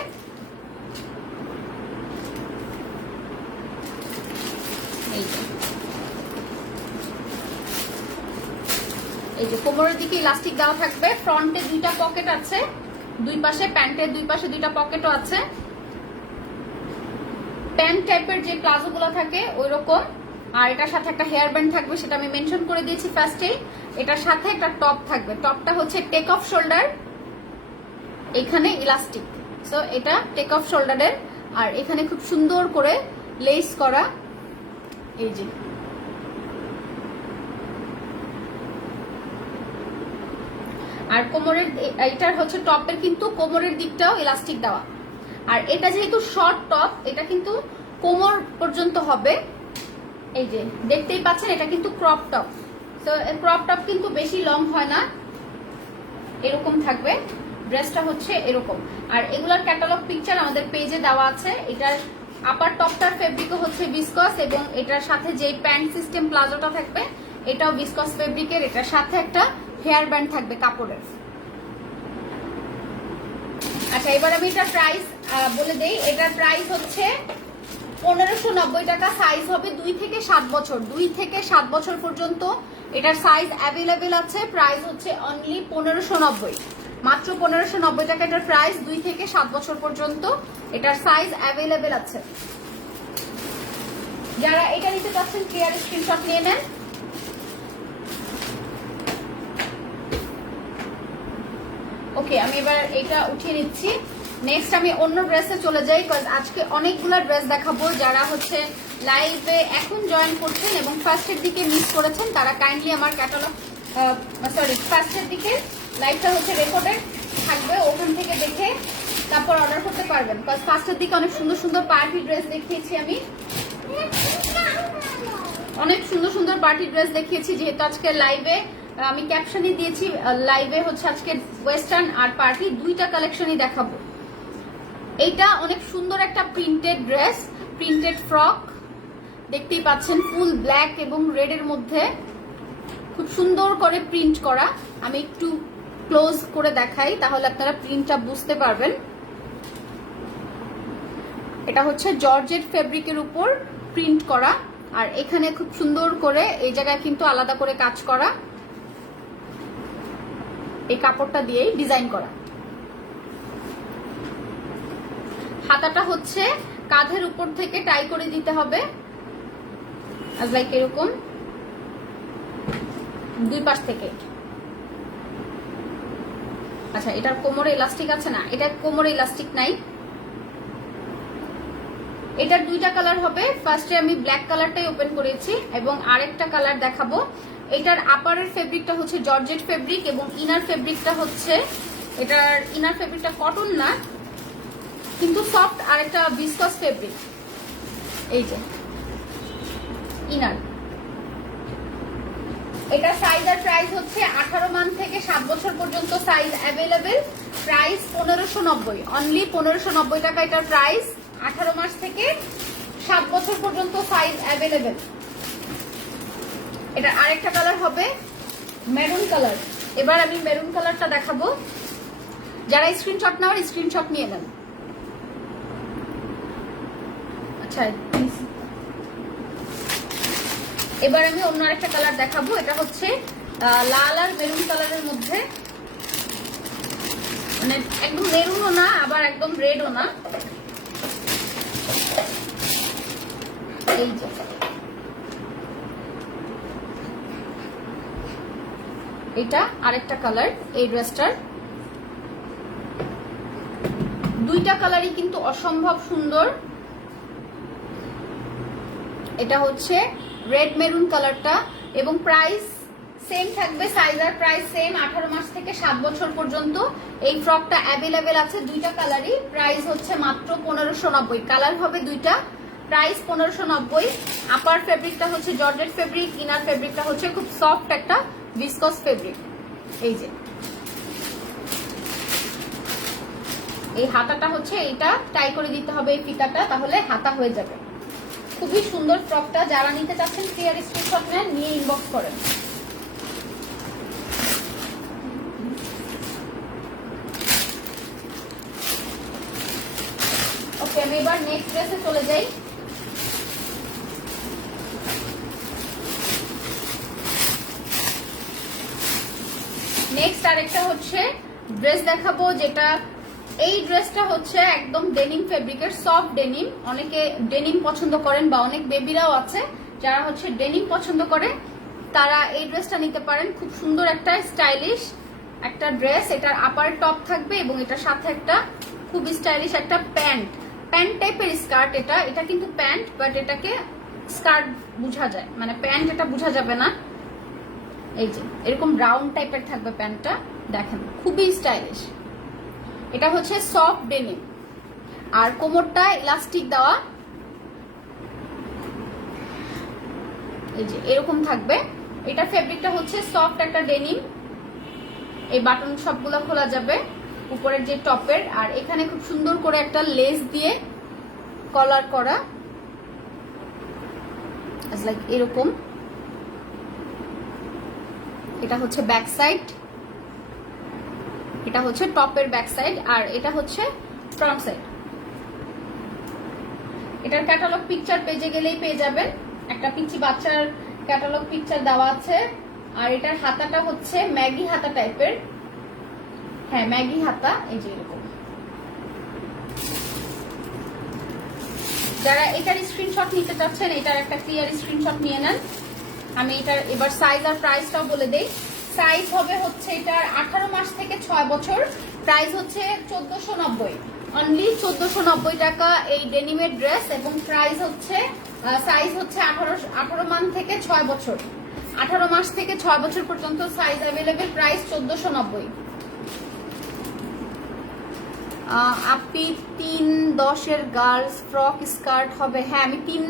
এই যে কোমরের দিকে ইলাস্টিক দেওয়া থাকবে। ফ্রন্টে দুইটা পকেট আছে, দুই পাশে প্যান্টের দুই পাশে দুইটা পকেটও আছে। প্যান্ট টাইপের যে প্লাজো গুলো থাকে ওই রকম। আর এটার সাথে একটা হেয়ার ব্যান্ড থাকবে, সেটা আমি মেনশন করে দিয়েছি ফার্স্টে। এটার সাথে একটা টপ থাকবে। টপটা হচ্ছে টেক অফ শোল্ডার, এখানে ইলাস্টিক। সো এটা টেক অফ শোল্ডারের। আর এখানে খুব সুন্দর করে লেস করা। এই যে আর কোমরের এটার হচ্ছে টপের কিন্তু কোমরের দিকটাও ইলাস্টিক দেওয়া। আর এটা যেহেতু শর্ট টপ, এটা কিন্তু কোমর পর্যন্ত হবে। এই যে দেখতেই পাচ্ছেন, এটা কিন্তু ক্রপ টপ। তো ক্রপ টপ কিন্তু বেশি লং হয় না, এরকম থাকবে। ড্রেসটা হচ্ছে এরকম। আর এগুলার ক্যাটালগ পিকচার আমাদের পেজে দেওয়া আছে। এটার আপার টপটার ফেব্রিকও হচ্ছে ভিসকস এবং এটার সাথে যে প্যান্ট সিস্টেম প্লাজোটা থাকবে এটাও ভিসকস ফেব্রিকের। এটার সাথে একটা হেয়ার ব্যান্ড থাকবে কাপড়ের। আচ্ছা, এবার আমি এটার প্রাইস বলে দেই। এটার প্রাইস হচ্ছে 1590 টাকা। সাইজ হবে 2 থেকে 7 বছর। 2 থেকে 7 বছর পর্যন্ত এটার সাইজ অ্যাভেলেবেল আছে। প্রাইস হচ্ছে অনলি 1590, মাত্র 1590 টাকা এটার প্রাইস। 2 থেকে 7 বছর পর্যন্ত এটার সাইজ অ্যাভেলেবেল আছে। যারা এটা নিতে চাচ্ছেন ক্লিয়ার স্ক্রিনশট নিয়ে নেন। ওকে, আমি এবার এটা উঠিয়ে নিচ্ছি। নেক্সট আমি অন্য ড্রেসে চলে যাই, বিকজ আজকে অনেকগুলো ড্রেস দেখাবো। যারা হচ্ছে লাইভে এখন জয়েন করছেন এবং ফার্স্টের দিকে মিস করেছেন তারা কাইন্ডলি আমার ক্যাটালগ ফার্স্টের দিকে লাইভটা হচ্ছে রেকর্ডেড থাকবে, ওখান থেকে দেখে তারপর অর্ডার করতে পারবেন। বিকজ ফার্স্টের দিকে অনেক সুন্দর সুন্দর পার্টি ড্রেস দেখিয়েছি আমি। অনেক সুন্দর সুন্দর পার্টি ড্রেস দেখিয়েছি, যেহেতু আজকে লাইভে আমি ক্যাপশনই দিয়েছি, লাইভে হচ্ছে আজকে ওয়েস্টার্ন আর পার্টি দুইটা কালেকশনই দেখাবো। এইটা অনেক সুন্দর একটা প্রিন্টেড ড্রেস, প্রিন্টেড ফ্রক, দেখতেই পাচ্ছেন ফুল ব্ল্যাক এবং রেড এর মধ্যে খুব সুন্দর করে প্রিন্ট করা। আমি একটু ক্লোজ করে দেখাই, তাহলে আপনারা প্রিন্টটা বুঝতে পারবেন। এটা হচ্ছে জর্জেট ফেব্রিকের উপর প্রিন্ট করা, আর এখানে খুব সুন্দর করে এই জায়গায় কিন্তু আলাদা করে কাজ করা, এই কাপড়টা দিয়েই ডিজাইন করা। হাতাটা হচ্ছে কাঁধের উপর থেকে টাই করে দিতে হবে, লাইক এরকম দুই পাশ থেকে। আচ্ছা, এটার কোমরে ইলাস্টিক আছে না? এটার কোমরে ইলাস্টিক নাই। এটার দুইটা কালার হবে, ফার্স্টে আমি ব্ল্যাক কালারটাই ওপেন করেছি এবং আরেকটা কালার দেখাবো। এটার আপারের ফেব্রিকটা হচ্ছে জর্জেট ফেব্রিক এবং ইনার ফেব্রিকটা হচ্ছে, এটার ইনার ফেব্রিকটা কটন না কিন্তু সফট, আর একটা ভিসকস ফেব্রিক। এই যে ইনার, এটা সাইজ আর প্রাইস হচ্ছে 18 মান্থ থেকে 7 বছর পর্যন্ত সাইজ অ্যাভেলেবেল। প্রাইস 1590, অনলি 1590 টাকা এটার প্রাইস। 18 মাস থেকে 7 বছর পর্যন্ত সাইজ অ্যাভেলেবেল। এটা আরেকটা কালার হবে মেরুন কালার। এবার আমি মেরুন কালারটা দেখাবো, যারা স্ক্রিনশট নেওয়ার স্ক্রিনশট নিয়ে নেন। আচ্ছা, এবার আমি অন্য আরেকটা কালার দেখাবো, এটা হচ্ছে লাল আর মেরুন কালারের মধ্যে, মানে একদম মেরুনও না আবার একদম রেডও না। এই যে এটা আরেকটা কালার এই ড্রেসটার। দুইটা কালারই কিন্তু অসম্ভব সুন্দর। এটা হচ্ছে রেড মেরুন কালারটা এবং প্রাইস সেম থাকবে, সাইজ আর প্রাইস সেম। 18 মাস থেকে 7 বছর পর্যন্ত এই ফ্রকটা অ্যাভেলেবেল আছে, দুইটা কালারই। প্রাইস হচ্ছে মাত্র 1590, কালার হবে দুইটা, প্রাইস 1590। আপার ফেব্রিকটা হচ্ছে জর্জেট ফেব্রিক, ইনার ফেব্রিকটা হচ্ছে খুব সফট একটা ভিসকস ফেব্রিক। এই যে এই হাতাটা হচ্ছে, এইটা টাই করে দিতে হবে এই ফিতাটা, তাহলে হাতা হয়ে যাবে। খুবই সুন্দর ফ্রকটা, যারা নিতে চাচ্ছেন ক্লিয়ার স্ক্রিনশট নেন, নিয়ে ইনবক্স করেন। ওকে, আমি এবার নেক্সট ড্রেসে চলে যাই। নেক্সট আরেকটা হচ্ছে ড্রেস দেখাবো, যেটা এই ড্রেসটা হচ্ছে একদম ডেনিম ফেব্রিকের, সফট ডেনিম। অনেকে ডেনিম পছন্দ করেন বা অনেক বেবিরাও আছে যারা হচ্ছে ডেনিম পছন্দ করে, তারা এই ড্রেসটা নিতে পারেন। খুব সুন্দর একটা স্টাইলিশ একটা ড্রেস। এটার আপার টপ থাকবে এবং এটার সাথে একটা খুব স্টাইলিশ একটা প্যান্ট টাইপের স্কার্ট। এটা কিন্তু প্যান্ট, বাট এটাকে স্কার্ট বোঝা যায়, মানে প্যান্ট এটা বোঝা যাবে না। এই যে এরকম রাউন্ড টাইপের থাকবে প্যান্টটা, দেখেন খুবই স্টাইলিশ। এটা হচ্ছে সফট ডেনিম আর কোমরটা ইলাস্টিক দেওয়া, এই যে এরকম থাকবে। এটা ফেব্রিকটা হচ্ছে সফট একটা ডেনিম। এই বাটন সবগুলো খোলা যাবে উপরের যে টপের, আর এখানে খুব সুন্দর করে একটা লেস দিয়ে কলার করা, লাইক এরকম। এটা হচ্ছে ব্যাক সাইড, এটা হচ্ছে টপের ব্যাক সাইড, আর এটা হচ্ছে ফ্রন্ট সাইড। এটার ক্যাটালগ পিকচার পেজে গেলেই পেয়ে যাবেন, একটা পিচ্চি বাচ্চার ক্যাটালগ পিকচার দেওয়া আছে। আর এটার হাতাটা হচ্ছে ম্যাগি হাতা টাইপের, হ্যাঁ ম্যাগি হাতা, এই যে এরকম। যারা এটার স্ক্রিনশট নিতে চাচ্ছেন, এটার একটা ক্লিয়ার স্ক্রিনশট নিয়ে নেন। আমি এটার এবার সাইজ আর প্রাইসটাও বলে দেই। সাইজ হবে হচ্ছে এটার 18 মাস থেকে 6 বছর, প্রাইস হচ্ছে 1490, অনলি 1490 টাকা এই ডেনিমের ড্রেস। এবং প্রাইস হচ্ছে সাইজ হচ্ছে 18 মান্থ থেকে 6 বছর, 18 মাস থেকে 6 বছর পর্যন্ত সাইজ অ্যাভেলেবেল, প্রাইস 1490। আপনি 3-10 গার্লস ফ্রক স্কার্ট হবে, হ্যাঁ আমি 3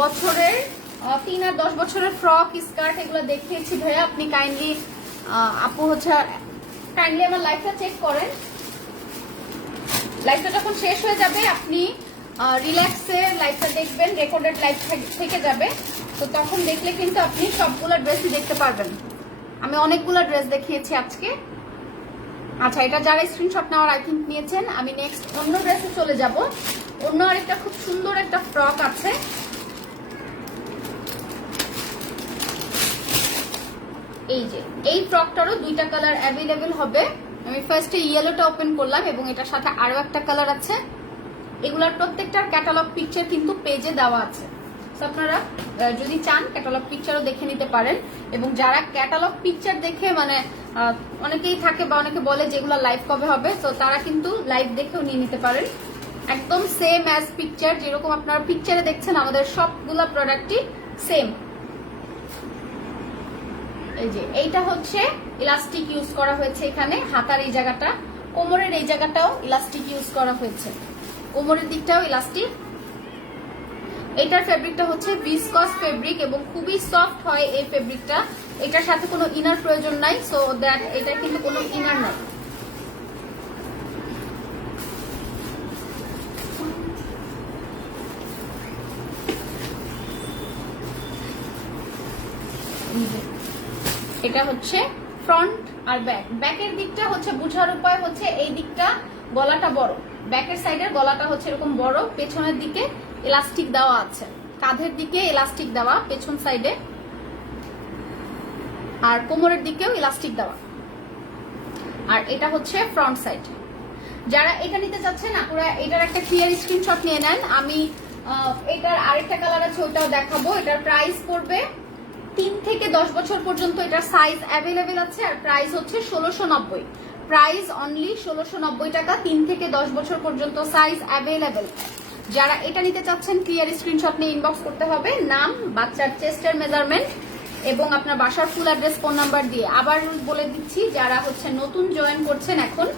বছরের 3 আর 10 বছরের ফ্রক স্কার্ট এগুলো দেখিয়েছি ভাইয়া। আপনি কাইন্ডলি আপু হচ্ছে কাইন্ডলি আমার লাইফটা চেক করেন। লাইফটা যখন শেষ হয়ে যাবে আপনি রিল্যাক্সে লাইফটা দেখবেন, রেকর্ডেড লাইফ থেকে যাবে। তো তখন দেখলে কিন্তু আপনি সবগুলো ড্রেসই দেখতে পারবেন। আমি অনেকগুলো ড্রেস দেখিয়েছি আজকে। আচ্ছা, এটা যারা স্ক্রিনশট নেওয়ার আই থিঙ্ক নিয়েছেন। আমি নেক্সট অন্য ড্রেসে চলে যাব। অন্য আরেকটা খুব সুন্দর একটা ফ্রক আছে। এই যে এই ফ্রকটারও দুইটা কালার অ্যাভেলেবেল হবে। আমি ফার্স্টে ইয়েলোটা ওপেন করলাম এবং এটার সাথে আরো একটা কালার আছে। এগুলার প্রত্যেকটার ক্যাটালগ পিকচার কিন্তু পেজে দেওয়া আছে। আপনারা যদি চান ক্যাটালগ পিকচারও দেখে নিতে পারেন। এবং যারা ক্যাটালগ পিকচার দেখে মানে অনেকেই থাকে বা অনেকে বলে যেগুলো লাইভ কবে হবে, তো তারা কিন্তু লাইভ দেখেও নিয়ে নিতে পারেন। একদম সেম অ্যাজ পিকচার, যেরকম আপনারা পিকচারে দেখছেন আমাদের সবগুলা প্রোডাক্টই সেম। এই যে এইটা হচ্ছে ইলাস্টিক ইউজ করা হয়েছে এখানে, হাতার এই জায়গাটা, কোমরের এই জায়গাটাও ইলাস্টিক ইউজ করা হয়েছে, কোমরের দিকটাও ইলাস্টিক। এটার ফেব্রিকটা হচ্ছে ভিসকস ফেব্রিক এবং খুবই সফট হয় এই ফেব্রিকটা। এটার সাথে কোনো ইনার প্রয়োজন নাই, সো দ্যাট এটা কিন্তু কোনো ইনার নাই। এটা হচ্ছে ফ্রন্ট আর ব্যাক। ব্যাকের দিকটা হচ্ছে বুঝার উপায় হচ্ছে এই দিকটা গলাটা বড়, ব্যাকের সাইডের গলাটা হচ্ছে এরকম বড়, পেছনের দিকে ইলাস্টিক দেওয়া আছে, কাঁধের দিকে ইলাস্টিক দেওয়া পেছন সাইডে, আর কোমরের দিকেও ইলাস্টিক দেওয়া। আর এটা হচ্ছে ফ্রন্ট সাইড। যারা এটা নিতে চাচ্ছেন আপনারা এটার একটা ক্লিয়ার স্ক্রিনশট নিয়ে নেন। আমি এটার আরেকটা কালার আছে, ওটাও দেখাবো। এটার প্রাইস পড়বে 3 থেকে 10 বছর পর্যন্ত এটার সাইজ অ্যাভেলেবেল আছে। আর প্রাইস হচ্ছে 1690, প্রাইস অনলি 1690 টাকা। 3 থেকে 10 বছর পর্যন্ত সাইজ অ্যাভেলেবেল। যারা এটা নিতে চাচ্ছেন ক্লিয়ার স্ক্রিনশট নিয়ে ইনবক্স করতে হবে, নাম, বাচ্চার চেস্টের মেজারমেন্ট এবং আপনার বাসার ফুল অ্যাড্রেস, ফোন নাম্বার দিয়ে। আবার বলে দিচ্ছি, যারা হচ্ছে নতুন জয়েন করছেন এখন,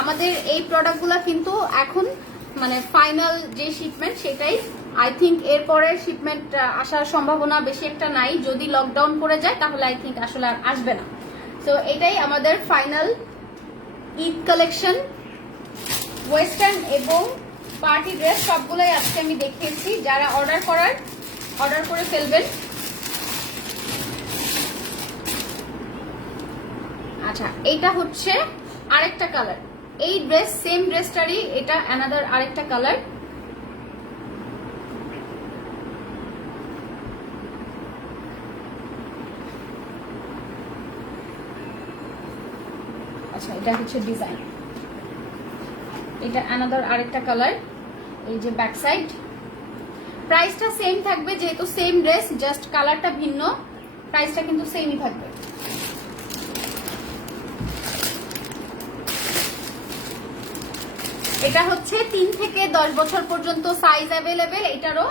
আমাদের এই প্রোডাক্টগুলো কিন্তু এখন মানে ফাইনাল যে শিপমেন্ট সেটাই। আই থিঙ্ক এরপরে শিপমেন্ট আসার সম্ভাবনা বেশি একটা নাই। যদি লকডাউন পড়ে যায় তাহলে আই থিঙ্ক আসলে আর আসবে না। তো এটাই আমাদের ফাইনাল ঈদ কালেকশন। ওয়েস্টার্ন এবং পার্টি ড্রেস সবগুলোই আজকে আমি দেখিয়েছি। যারা অর্ডার করে ফেলবেন। আচ্ছা, এইটা হচ্ছে আরেকটা কালার। এই ড্রেস সেম ড্রেসটারই এটা অ্যানাদার আরেকটা কালার। আচ্ছা, এটা হচ্ছে ডিজাইন, এটা অ্যানাদার আরেকটা কালার। এই যে ব্যাক সাইড। প্রাইসটা সেম থাকবে, যেহেতু সেম ড্রেস, জাস্ট কালারটা ভিন্ন, প্রাইসটা কিন্তু সেমই থাকবে। এটা হচ্ছে 3 থেকে 10 বছর পর্যন্ত সাইজ অ্যাভেলেবেল। এটারও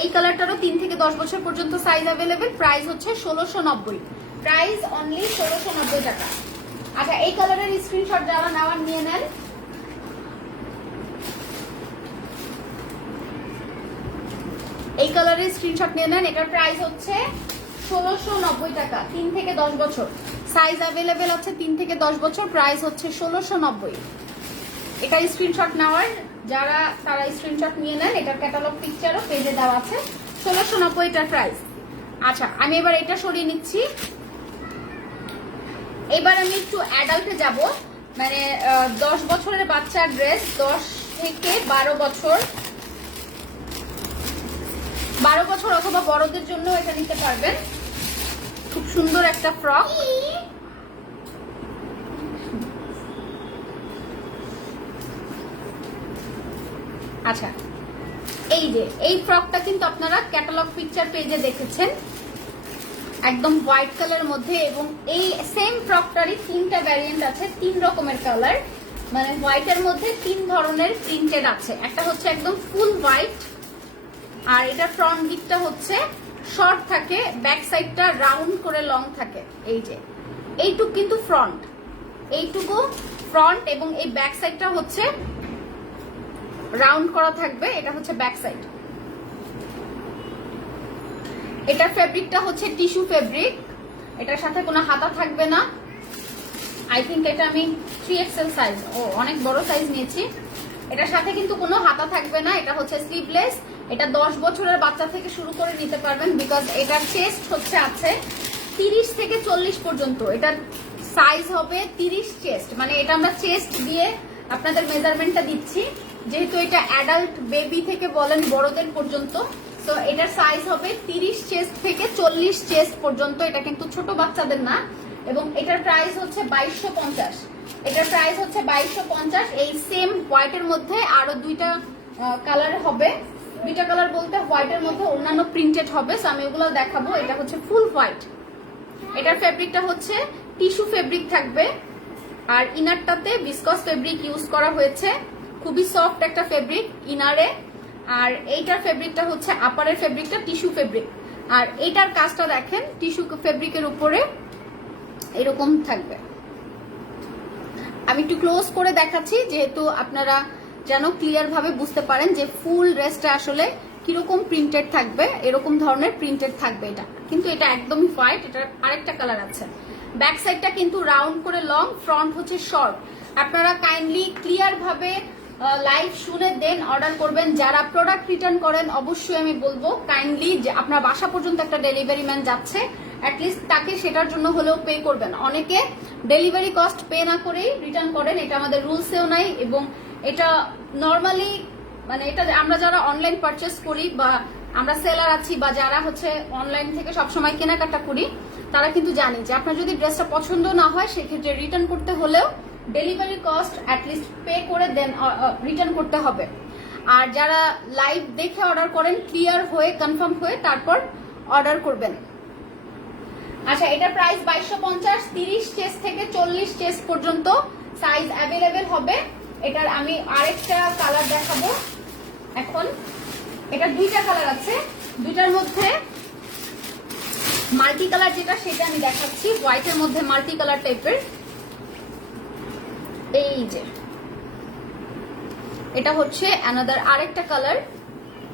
এই কালারটারও 3 থেকে 10 বছর পর্যন্ত সাইজ অ্যাভেলেবেল। প্রাইস হচ্ছে 1690, প্রাইস অনলি 1690 টাকা। আচ্ছা, এই কালারের স্ক্রিনশট যারা নেওয়ার নিয়ে নেন। এই কালারের স্ক্রিনশট নিয়ে নেন। এটার প্রাইস হচ্ছে 1690 টাকা। 3 থেকে 10 বছর সাইজ অ্যাভেলেবেল আছে, 3 থেকে 10 বছর, প্রাইস হচ্ছে 1690। এটা স্ক্রিনশট নেওয়ার যারা, তারা স্ক্রিনশট নিয়ে নেন। এটার ক্যাটালগ পিকচারও পেজে দেওয়া আছে। 1690 এটার প্রাইস। আচ্ছা, আমি এবার এটা সরিয়ে নিচ্ছি। এবার আমি একটু অ্যাডাল্টে যাব, মানে 10 বছরের বাচ্চার ড্রেস, 10 থেকে 12 বছর, 12 বছর অথবা বড়দের জন্য এটা নিতে পারবেন। খুব সুন্দর একটা ফ্রক। আচ্ছা, এই যে এই ফ্রকটা কিন্তু আপনারা ক্যাটালগ পিকচার পেজে দেখেছেন, একদম হোয়াইট কালারের মধ্যে। এবং এই সেম ফ্রকটারই 3টা ভ্যারিয়েন্ট আছে, 3 রকমের কালার, মানে হোয়াইটের মধ্যে 3 ধরনের প্রিন্টেড আছে। একটা হচ্ছে একদম ফুল হোয়াইট, আর এটা ফ্রন্ট দিকটা হচ্ছে শর্ট থাকে, ব্যাক সাইডটা রাউন্ড করে লং থাকে। এই যে এইটুকু কিন্তু ফ্রন্ট, এইটুকু ফ্রন্ট, এবং এই ব্যাক সাইডটা হচ্ছে রাউন্ড করা থাকবে। এটা হচ্ছে ব্যাক সাইড। এটার ফেব্রিকটা হচ্ছে টিস্যু ফেব্রিক, এটার সাথে কোনো হাতা থাকবে না। আই থিঙ্ক এটা আমি 3XL সাইজ, অনেক বড় সাইজ নিয়েছি। এটার সাথে কিন্তু কোনো হাতা থাকবে না, এটা হচ্ছে স্লিভলেস। এটা 10 বছরের বাচ্চা থেকে শুরু করে নিতে পারবেন, বিকজ এটার চেস্ট হচ্ছে আছে 30 থেকে 40 পর্যন্ত। এটার সাইজ হবে 30 চেস্ট, মানে এটা আমরা চেস্ট দিয়ে আপনাদের মেজারমেন্টটা দিচ্ছি, যেহেতু এটা অ্যাডাল্ট বেবি থেকে বলেন বড়দের পর্যন্ত। তো এটার সাইজ হবে 30 চেস্ট থেকে 40 চেস্ট পর্যন্ত। এটা কিন্তু ছোট বাচ্চাদের না। এবং এটার প্রাইস হচ্ছে 2250। এটার প্রাইস হচ্ছে 2250। এই সেম হোয়াইটের মধ্যে আরো দুইটা কালার হবে, দুইটা কালার বলতে হোয়াইটের মধ্যে অন্যান্য প্রিন্টেড হবে। সো আমি ওগুলো দেখাবো। এটা হচ্ছে ফুল হোয়াইট, এটার ফেব্রিকটা হচ্ছে টিস্যু ফেব্রিক থাকবে, আর ইনারটাতে বিসকস ফেব্রিক ইউজ করা হয়েছে, খুবই সফট একটা ফেব্রিক ইনারে। আর এইটার ফেব্রিকটা হচ্ছে আপারের ফেব্রিকটা টিস্যু ফেব্রিক, আর এইটার কাজটা দেখেন টিস্যু ফেব্রিকের উপরে এরকম থাকবে। আমি একটু ক্লোজ করে দেখাচ্ছি, যেহেতু আপনারা যেন ক্লিয়ার ভাবে বুঝতে পারেন যে ফুল ড্রেসটা আসলে কিরকম প্রিন্টেড থাকবে। এরকম ধরনের প্রিন্টেড থাকবে এটা, কিন্তু এটা একদমই হোয়াইট। এটার আরেকটা কালার আছে। ব্যাক সাইডটা কিন্তু রাউন্ড করে লং, ফ্রন্ট হচ্ছে শর্ট। আপনারা কাইন্ডলি ক্লিয়ার ভাবে লাইভ শুনে দেন অর্ডার করবেন। যারা প্রোডাক্ট রিটার্ন করেন অবশ্যই আমি বলবো কাইন্ডলি যে আপনার বাসা পর্যন্ত একটা ডেলিভারি ম্যান যাচ্ছে, অ্যাটলিস্ট তাকে সেটার জন্য হলেও পে করবেন। অনেকে ডেলিভারি কস্ট পে না করেই রিটার্ন করেন, এটা আমাদের রুলসেও নাই। এবং এটা নর্মালি মানে এটা আমরা যারা অনলাইন পারচেস করি বা আমরা সেলার আছি বা যারা হচ্ছে অনলাইন থেকে সবসময় কেনাকাটা করি, তারা কিন্তু জানি যে আপনার যদি ড্রেসটা পছন্দ না হয় সেক্ষেত্রে রিটার্ন করতে হলেও ডেলিভারি কস্ট অ্যাটলিস্ট পে করে দেন রিটার্ন করতে হবে। আর যারা লাইভ দেখে অর্ডার করেন ক্লিয়ার হয়ে কনফার্ম হয়ে তারপর অর্ডার করবেন। আচ্ছা, এটার প্রাইস 2250। 30 চেস্ট থেকে 40 চেস্ট পর্যন্ত সাইজ অ্যাভেলেবেল হবে। এটার আমি আরেকটা কালার দেখাবো এখন। এটা দুইটা কালার আছে, দুইটার মধ্যে মাল্টি কালার যেটা সেটা আমি দেখাচ্ছি। হোয়াইটের মধ্যে মাল্টি কালার টাইপের, এই যে এটা হচ্ছে অ্যানাদার আরেকটা কালার।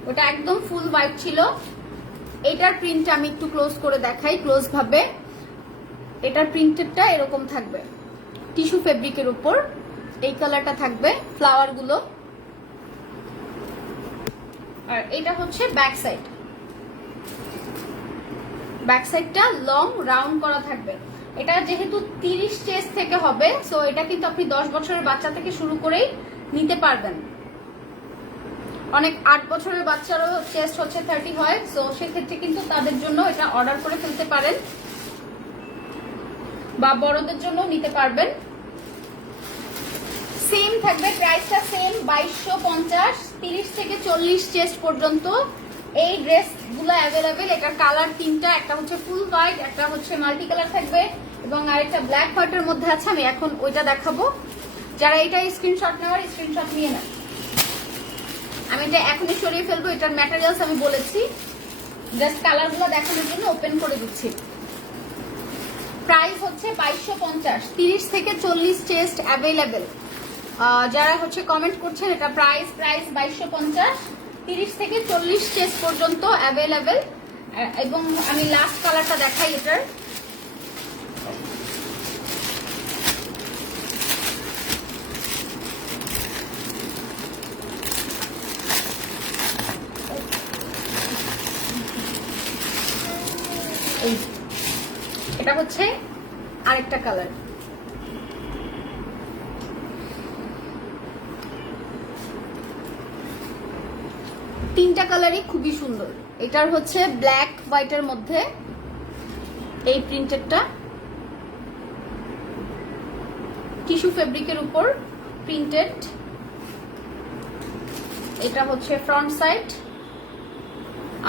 ওটা একদম ফুল হোয়াইট ছিল। এটার প্রিন্ট আমি একটু ক্লোজ করে দেখাই, ক্লোজ ভাবে। এটার প্রিন্টেডটা এরকম থাকবে, টিস্যু ফেব্রিকের উপর এই কালারটা থাকবে, ফ্লাওয়ার গুলো। আর এটা হচ্ছে ব্যাক সাইড, ব্যাক সাইডটা লং রাউন্ড করা থাকবে। এটা যেহেতু 30 চেস্ট থেকে হবে, সো এটা কিন্তু আপনি 10 বছরের বাচ্চা থেকে শুরু করেই নিতে পারবেন। অনেক 8 বছরের বাচ্চারও চেস্ট হচ্ছে 30 হয়, সো সেক্ষেত্রে কিন্তু তাদের জন্য এটা অর্ডার করে ফেলতে পারেন, বা বড়দের জন্য নিতে পারবেন। সেম থাকবে, প্রাইসটা সেম 2250। 30 থেকে 40 চেস্ট পর্যন্ত এই ড্রেস গুলো অ্যাভেলেবেল। এটার কালার তিনটা, একটা হচ্ছে ফুল হোয়াইট, একটা হচ্ছে মাল্টি কালার থাকবে, এবং আরেকটা ব্ল্যাক হোয়াইটের মধ্যে আছে। আমি এখন ওইটা দেখাবো। যারা এটা স্ক্রিনশট নেওয়ার স্ক্রিনশট নিয়ে নেন। আমি এটা এখনই সরিয়ে ফেলবো। এটার ম্যাটেরিয়ালস আমি বলেছি, জাস্ট কালারগুলো দেখানোর জন্য ওপেন করে দিচ্ছি। প্রাইস হচ্ছে 2250। 30 থেকে 40 চেস্ট অ্যাভেলেবেল। যারা হচ্ছে কমেন্ট করছেন, এটা প্রাইস 2250। 30 থেকে 40 চেস্ট পর্যন্ত অ্যাভেলেবেল। এবং আমি লাস্ট কালারটা দেখাই এটার। এটা হচ্ছে আরেকটা কালার। তিনটা কালারই খুবই সুন্দর। এটার হচ্ছে ব্ল্যাক হোয়াইটের মধ্যে এই প্রিন্টেডটা, টিস্যু ফেব্রিকের উপর প্রিন্টেড। এটা হচ্ছে ফ্রন্ট সাইড,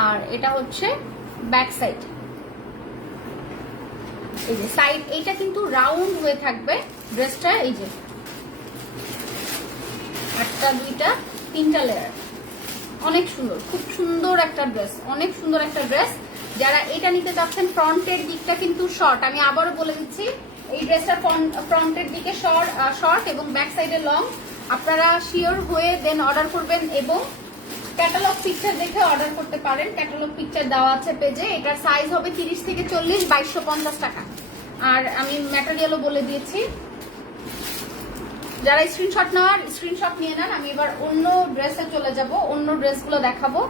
আর এটা হচ্ছে ব্যাক সাইড। এই যে সাইড, এইটা কিন্তু রাউন্ড হয়ে থাকবে ড্রেসটা। এই যে একটা, দুইটা, তিনটা লেয়ার, অনেক সুন্দর, খুব সুন্দর একটা ড্রেস, অনেক সুন্দর একটা ড্রেস। যারা এটা নিতে চাচ্ছেন, ফ্রন্টের দিকটা কিন্তু শর্ট, আমি আবারও বলে দিচ্ছি, এই ড্রেসটা ফ্রন্টের দিকে শর্ট এবং ব্যাক সাইডে লং। আপনারা শিওর হয়ে দেন অর্ডার করবেন। এবং ক্যাটালগ পিকচার দেখে অর্ডার করতে পারেন, ক্যাটালগ পিকচার দেওয়া আছে পেজে। এটার সাইজ হবে 30 থেকে 40, 2250 টাকা। আর আমি ম্যাটেরিয়ালও বলে দিয়েছি। যারা স্ক্রিনশট নেওয়ার স্ক্রিনশট নিয়ে নেন। আমি এবার অন্য ড্রেসে চলে যাব, অন্য ড্রেসগুলো দেখাবো।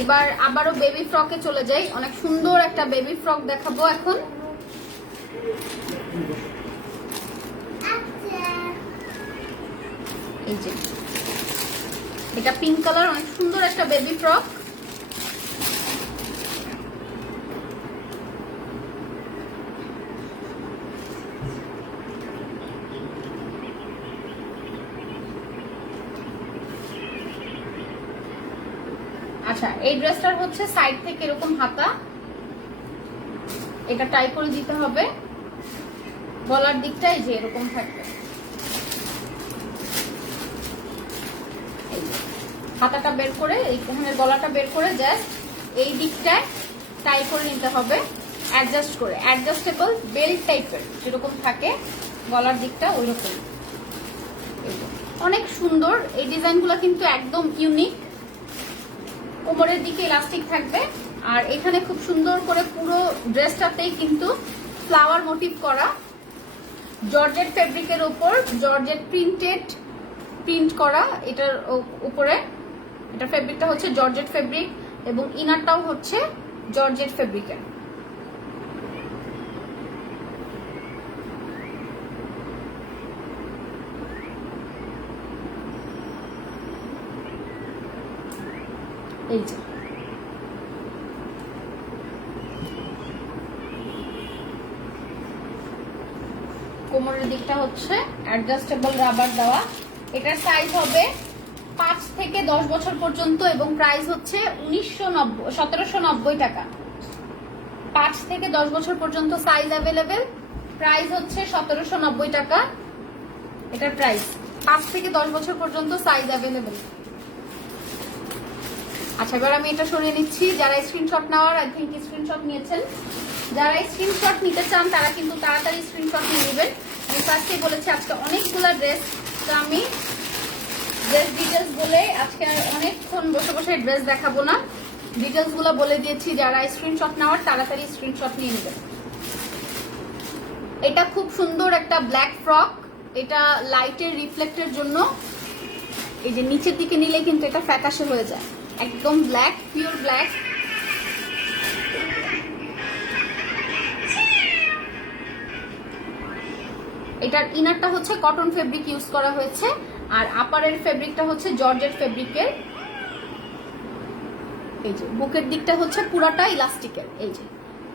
এবার আবারও বেবি ফ্রকে চলে যাই। অনেক সুন্দর একটা বেবি ফ্রক দেখাবো এখন। এই যে এটা পিঙ্ক কালার, অনেক সুন্দর একটা বেবি ফ্রক। আচ্ছা, এই ড্রেসটার হচ্ছে সাইড থেকে এরকম হাতা, এটা টাই করে দিতে হবে। গলার দিকটাই যে এরকম থাকবে, হাতাটা বের করে এইখানে গলাটা বের করে জাস্ট এই দিকটায় টাই করে নিতে হবে, অ্যাডজাস্ট করে। অ্যাডজাস্টেবল বেল্ট টাইপের যেরকম থাকে গলার দিকটা ওইরকম। অনেক সুন্দর এই ডিজাইনগুলো, কিন্তু একদম ইউনিক। কোমরের দিকে ইলাস্টিক থাকবে, আর এখানে খুব সুন্দর করে পুরো ড্রেসটাতেই কিন্তু ফ্লাওয়ার মোটিভ করা। জর্জেট ফেব্রিকের উপর জর্জেট প্রিন্ট করা এটার উপরে। এটা ফেব্রিকটা হচ্ছে জর্জেট ফেব্রিক এবং ইনারটাও হচ্ছে জর্জেট ফেব্রিকের। এই যে কোমরের দিকটা হচ্ছে অ্যাডজাস্টেবল রাবার দেওয়া। এটার সাইজ হবে 5 থেকে 10 বছর পর্যন্ত এবং প্রাইস হচ্ছে 1790 টাকা। 5 থেকে 10 বছর পর্যন্ত সাইজ অ্যাভেলেবেল, প্রাইস হচ্ছে 1790 টাকা। এটার প্রাইস 5 থেকে 10 বছর পর্যন্ত সাইজ অ্যাভেলেবেল। আচ্ছা, এবার আমি এটা সরিয়ে নিচ্ছি। যারা স্ক্রিনশট নেওয়ার, আই থিঙ্ক স্ক্রিনশট নিয়েছেন, যারা স্ক্রিনশট নিতে চান তারা কিন্তু তাড়াতাড়ি স্ক্রিনশট নিয়ে নেবেন। আমি ফার্স্টে বলেছি আজকে অনেকগুলো ড্রেস, তো আমি ড্রেস ডিটেলস বলে আজকে অনেকক্ষণ বসে বসে ড্রেস দেখাবো না, ডিটেলস গুলো বলে দিয়েছি। যারা স্ক্রিনশট নেওয়ার তাড়াতাড়ি স্ক্রিনশট নিয়ে নেবেন। এটা খুব সুন্দর একটা ব্ল্যাক ফ্রক, এটা লাইটের রিফ্লেক্টের জন্য। এই যে নিচের দিকে নিলে কিন্তু এটা ফ্যাকাশে হয়ে যায়, একদম ব্ল্যাক, পিওর ব্ল্যাক। এটার ইনারটা হচ্ছে কটন ফেব্রিক ইউজ করা হয়েছে, আর আপারের ফেব্রিকটা হচ্ছে জর্জেট ফেব্রিকের। এই যে বুকের দিকটা হচ্ছে পুরাটা ইলাস্টিকের, এই যে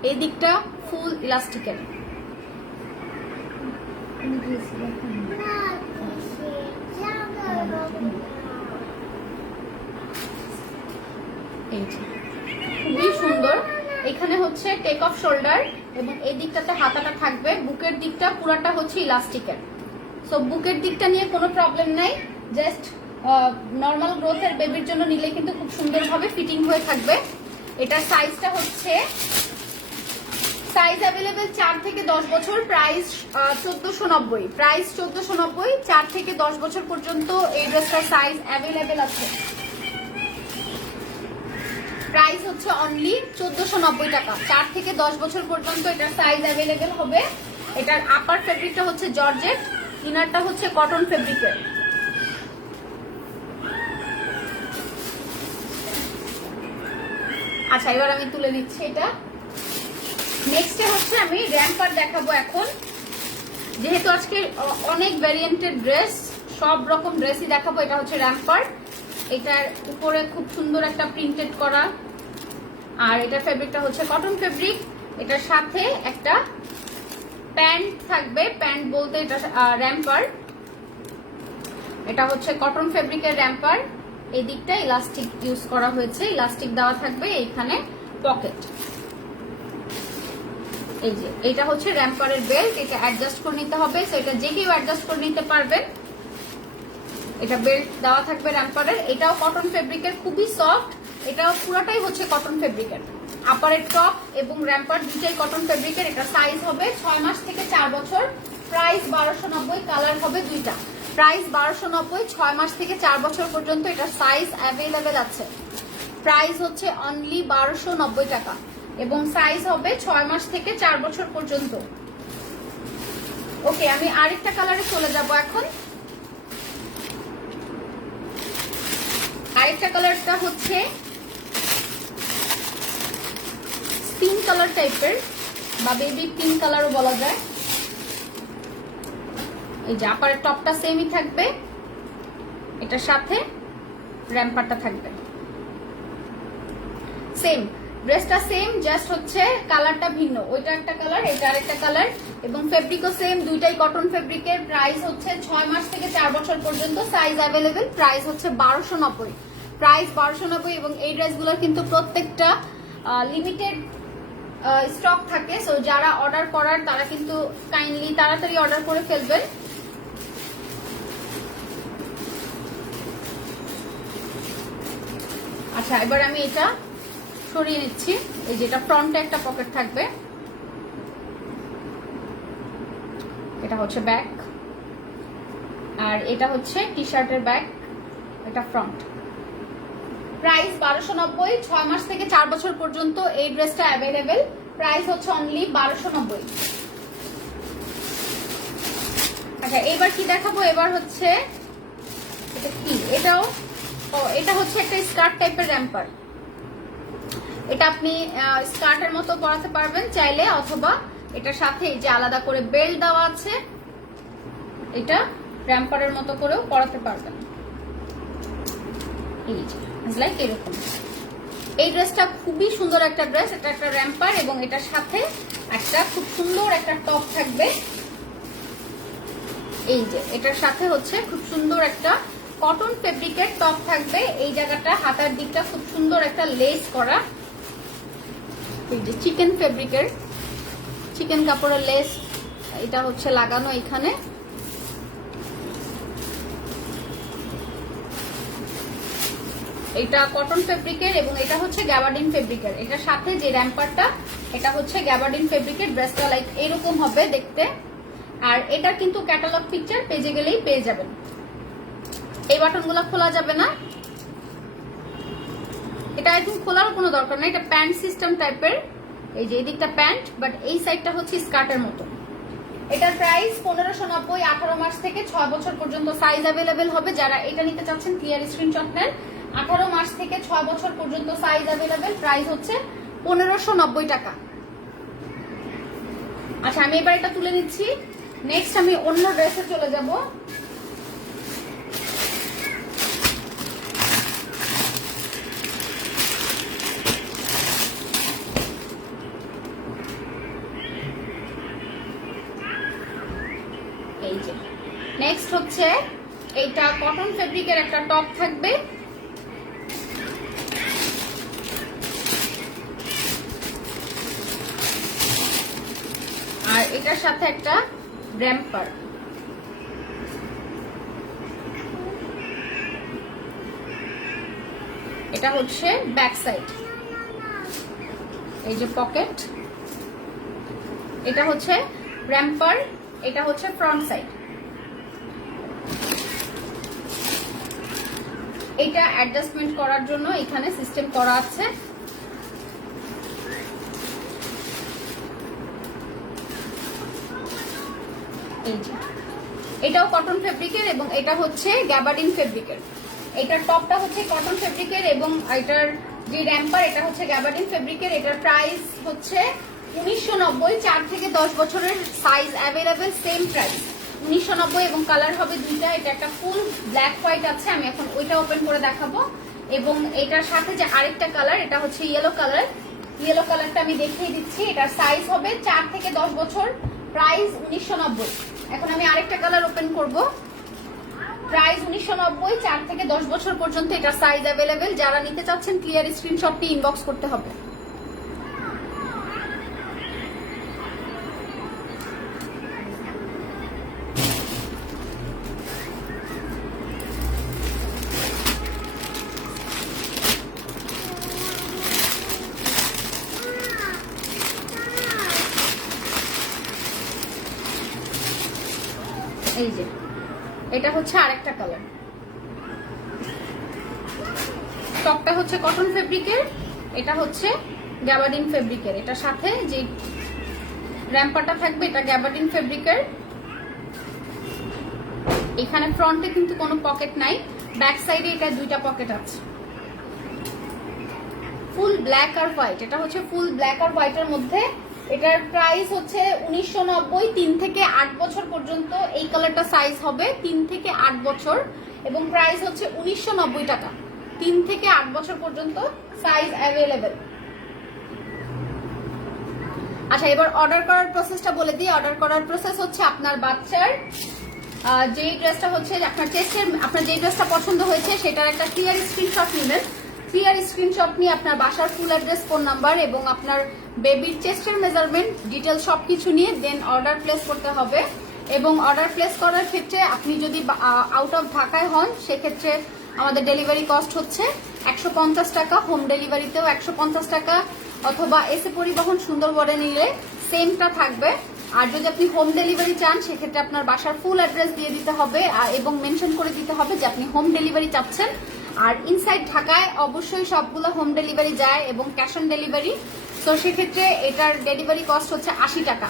এই দিকটা ফুল ইলাস্টিকের। এই যে খুবই সুন্দর। এখানে হচ্ছে টেক অফ শোল্ডার এবং এই দিকটাতে হাতাটা থাকবে। বুকের দিকটা পুরাটা হচ্ছে ইলাস্টিকের। সো বুকের দিকটা নিয়ে কোনো প্রবলেম নাই, জাস্ট নর্মাল গ্রোথের বেবির জন্য নিলে কিন্তু খুব সুন্দরভাবে ফিটিং হয়ে থাকবে। এটার সাইজটা হচ্ছে, সাইজ অ্যাভেলেবেল 4 থেকে 10 বছর, প্রাইস 1490। প্রাইস 1490, 4 থেকে 10 বছর পর্যন্ত এই ড্রেসটার সাইজ অ্যাভেলেবেল আছে। প্রাইস হচ্ছে অনলি 1490 টাকা। 4 থেকে 10 বছর পর্যন্ত এটার সাইজ অ্যাভেলেবেল হবে। এটার আপার ফেব্রিকটা হচ্ছে জর্জেট, ইনারটা হচ্ছে কটন ফেব্রিকের। আচ্ছা, এবার আমি তুলে দিচ্ছি এটা। নেক্সটে হচ্ছে আমি র্যাম্পার দেখাবো এখন। যেহেতু আজকে অনেক ভ্যারিয়েন্টের ড্রেস, সব রকম ড্রেসই দেখাবো। এটা হচ্ছে র্যাম্পার, এটার উপরে খুব সুন্দর একটা প্রিন্টেড করা, আর এটার ফেব্রিকটা হচ্ছে কটন ফেব্রিক। এটার সাথে একটা প্যান্ট থাকবে, প্যান্ট বলতে এটা র্যাম্পার। এটা হচ্ছে কটন ফেব্রিকের র্যাম্পার। এই দিকটা ইলাস্টিক ইউজ করা হয়েছে, ইলাস্টিক দেওয়া থাকবে, এইখানে পকেট। এই যে এটা হচ্ছে র্যাম্পারের বেল্ট, এটা অ্যাডজাস্ট করে নিতে হবে। সো এটা যে কেউ অ্যাডজাস্ট করে নিতে পারবেন। এটা বেল্ট দেওয়া থাকবে র্যাম্পারের, এটাও কটন ফেব্রিকের, খুবই সফট, এটাও পুরোটাই হচ্ছে কটন ফেব্রিকের। আপারের টপ এবং র্যাম্পার দুটাই কটন ফেব্রিকের। এটা সাইজ হবে 6 মাস থেকে 4 বছর, প্রাইস 1290, কালার হবে দুইটা, প্রাইস 1290, 6 মাস থেকে 4 বছর পর্যন্ত এটা সাইজ অ্যাভেলেবেল আছে। প্রাইস হচ্ছে অনলি 1290 টাকা এবং সাইজ হবে 6 মাস থেকে 4 বছর পর্যন্ত। ওকে, আমি আরেকটা কালারে চলে যাব এখন। আরেকটা কালারটা হচ্ছে পিঙ্ক কালার টাইপের বা বেবি পিঙ্ক কালারও বলা যায়। এই যে আপারের টপটা সেমই থাকবে, এটার সাথে র্যাম্পারটা থাকবে সেম, ড্রেসটা সেম, জাস্ট হচ্ছে কালারটা ভিন্ন, ওইটা একটা কালার, এটা আরেকটা কালার এবং ফেব্রিকও সেম, দুইটাই কটন ফেব্রিকের। প্রাইস হচ্ছে 6 মাস থেকে 4 বছর পর্যন্ত, সাইজ অ্যাভেলেবেল, প্রাইস হচ্ছে 1290, প্রাইস 1290 এবং এই ড্রেসগুলোর কিন্তু প্রত্যেকটা লিমিটেড স্টক থাকে। সো যারা অর্ডার করার তারা কিন্তু কাইন্ডলি তাড়াতাড়ি অর্ডার করে ফেলবেন। আচ্ছা, এবার আমি এটা সরিয়ে নিচ্ছি। এই যেটা ফ্রন্টে একটা পকেট থাকবে, এটা হচ্ছে ব্যাক, আর এটা হচ্ছে টি শার্টের ব্যাক, এটা ফ্রন্ট। প্রাইস 1290, 6 মাস থেকে 4 বছর পর্যন্ত এই ড্রেসটা অ্যাভেলেবেল, প্রাইস হচ্ছে অনলি 1290। আচ্ছা, এবার কি দেখাবো, এবার হচ্ছে এটা কি, এটাও এটা হচ্ছে একটা স্কার্ট টাইপের র্যাম্পার। এটা আপনি স্কার্টের মতো পরাতে পারবেন চাইলে, অথবা এটার সাথে যে আলাদা করে বেল্ট দেওয়া আছে এটা র্যাম্পারের মতো করেও পরাতে পারবেন। এই যে লাইক এরকম। এই ড্রেসটা খুবই সুন্দর একটা ড্রেস, এটা একটা র্যাম্পার এবং এটার সাথে একটা খুব সুন্দর একটা টপ থাকবে। এই যে এটার সাথে হচ্ছে খুব সুন্দর একটা কটন ফেব্রিকের টপ থাকবে। এই জায়গাটা হাতার দিকটা খুব সুন্দর একটা লেস করা, এই যে চিকেন ফেব্রিকের, চিকেন কাপড়ের লেস এটা হচ্ছে লাগানো এখানে। এটা কটন ফেব্রিকের এবং এটা হচ্ছে গ্যাবার্ডিন ফেব্রিকের। এটার সাথে যে র্যাম্পারটা এটা হচ্ছে গ্যাবার্ডিন ফেব্রিকের। ড্রেসটা লাইক এরকম হবে দেখতে, আর এটা কিন্তু ক্যাটালগ পিকচার পেজে গেলেই পেয়ে যাবেন। এই বাটনগুলো খোলা যাবে না, এটা একদম খোলার কোনো দরকার নেই, এটা প্যান্ট সিস্টেম টাইপের। এই যে এই দিকটা প্যান্ট, বাট এই সাইডটা হচ্ছে স্কার্টের মতো। এটার প্রাইস 1590, 18 মাস থেকে 6 বছর পর্যন্ত সাইজ অ্যাভেলেবেল হবে। যারা এটা নিতে চাচ্ছেন ক্লিয়ার স্ক্রিনশট নেন। 18 মাস থেকে 6 বছর পর্যন্ত সাইজ অ্যাভেলেবেল, প্রাইস হচ্ছে 1590 টাকা। আচ্ছা, আমি এবার এটা তুলে নিচ্ছি। নেক্সট আমি অন্য ড্রেসে চলে যাব। এই যে নেক্সট হচ্ছে এইটা কটন ফেব্রিকের একটা টপ থাকবে, আর এটার সাথে একটা র্যাম্পার। এটা হচ্ছে ব্যাক সাইড, এই যে পকেট, এটা হচ্ছে র্যাম্পার, এটা হচ্ছে ফ্রন্ট সাইড। এটা অ্যাডজাস্টমেন্ট করার জন্য এখানে সিস্টেম করা আছে। এই যে এটাও কটন ফেব্রিকের এবং এটা হচ্ছে গ্যাবার্ডিন ফেব্রিকের। এটার টপটা হচ্ছে কটন ফেব্রিকের এবং এটার যে র্যাম্পার এটা হচ্ছে গ্যাবার্ডিন ফেব্রিকের। এটার প্রাইস হচ্ছে 1990, 4 থেকে 10 বছরের সাইজ অ্যাভেলেবেল, সেম প্রাইস 1990 এবং কালার হবে দুইটা। এটা একটা ফুল ব্ল্যাক হোয়াইট আছে, আমি এখন ওইটা ওপেন করে দেখাবো। এবং এটার সাথে যে আরেকটা কালার এটা হচ্ছে ইয়েলো কালার, ইয়েলো কালারটা আমি দেখিয়ে দিচ্ছি। এটার সাইজ হবে 4 থেকে 10 বছর, প্রাইস 1990। এখন আমি আরেকটা কালার ওপেন করব, প্রাইস 1990, 4 থেকে 10 বছর পর্যন্ত এটার সাইজ অ্যাভেলেবেল। যারা নিতে চাচ্ছেন ক্লিয়ার স্ক্রিনশটটি ইনবক্স করতে হবে। এই যে এটা হচ্ছে আরেকটা কালার। টপটা হচ্ছে কটন ফেব্রিকের, এটা হচ্ছে গ্যাবার্ডিন ফেব্রিকের। এটার সাথে যে র্যাম্পারটা থাকবে এটা গ্যাবার্ডিন ফেব্রিকের। এখানে ফ্রন্টে কিন্তু কোনো পকেট নাই, ব্যাক সাইডে এটা দুইটা পকেট আছে। ফুল ব্ল্যাক আর হোয়াইট, এটা হচ্ছে ফুল ব্ল্যাক আর হোয়াইটের মধ্যে। এটার প্রাইস হচ্ছে 1990, 3 থেকে 8 বছর পর্যন্ত এই কালারটা সাইজ হবে 3 থেকে 8 বছর, এবং প্রাইস হচ্ছে 1990 টাকা। 3 থেকে 8 বছর পর্যন্ত সাইজ অ্যাভেলেবেল। আচ্ছা, এবার অর্ডার করার প্রসেসটা বলে দিই। অর্ডার করার প্রসেস হচ্ছে আপনার বাচ্চার যে ড্রেসটা হচ্ছে আপনার চেস্টের, আপনার যে ড্রেসটা পছন্দ হয়েছে সেটার একটা ক্লিয়ার স্ক্রিনশট নেবেন। ক্লিয়ার স্ক্রিনশট নিয়ে আপনার বাসার ফুল অ্যাড্রেস, ফোন নাম্বার এবং আপনার বেবির চেস্টের মেজারমেন্ট ডিটেলস সবকিছু নিয়ে দেন অর্ডার প্লেস করতে হবে। এবং অর্ডার প্লেস করার ক্ষেত্রে আপনি যদি আউট অফ ঢাকায় হন সেক্ষেত্রে আমাদের ডেলিভারি কস্ট হচ্ছে 150 টাকা, হোম ডেলিভারিতেও 150 টাকা, অথবা এসে পরিবহন সুন্দরবনে নিলে সেমটা থাকবে। আর যদি আপনি হোম ডেলিভারি চান সেক্ষেত্রে আপনার বাসার ফুল অ্যাড্রেস দিয়ে দিতে হবে এবং মেনশন করে দিতে হবে যে আপনি হোম ডেলিভারি চাচ্ছেন। আর ইনসাইড ঢাকায় অবশ্যই সবগুলো হোম ডেলিভারি যায় এবং ক্যাশ অন ডেলিভারি। তো সেক্ষেত্রে এটার ডেলিভারি কস্ট হচ্ছে 80 টাকা।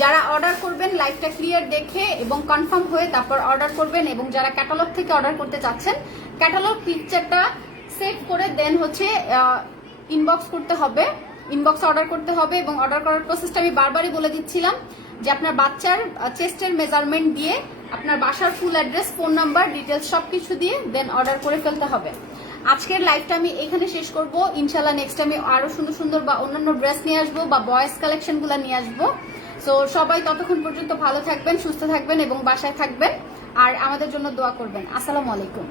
যারা অর্ডার করবেন লাইভটা ক্লিয়ার দেখে এবং কনফার্ম হয়ে তারপর অর্ডার করবেন, এবং যারা ক্যাটালগ থেকে অর্ডার করতে চাচ্ছেন ক্যাটালগ পিকচারটা সেভ করে দেন হচ্ছে ইনবক্স করতে হবে, ইনবক্সে অর্ডার করতে হবে। এবং অর্ডার করার প্রসেসটা আমি বারবারই বলে দিচ্ছিলাম যে আপনার বাচ্চার চেস্টের মেজারমেন্ট দিয়ে আপনার বাসার full address, phone number, details সবকিছু দিয়ে দেন অর্ডার করে ফেলতে হবে। আজকের লাইভটা আমি এখানে শেষ করব। ইনশাল্লাহ নেক্সট আমি আরো সুন্দর সুন্দর বা অন্যান্য ড্রেস নিয়ে আসবো বা বয়েজ কালেকশন গুলা নিয়ে আসবো। সো সবাই ততক্ষণ পর্যন্ত ভালো থাকবেন, সুস্থ থাকবেন এবং বাসায় থাকবেন, আর আমাদের জন্য দোয়া করবেন। আসসালামু আলাইকুম।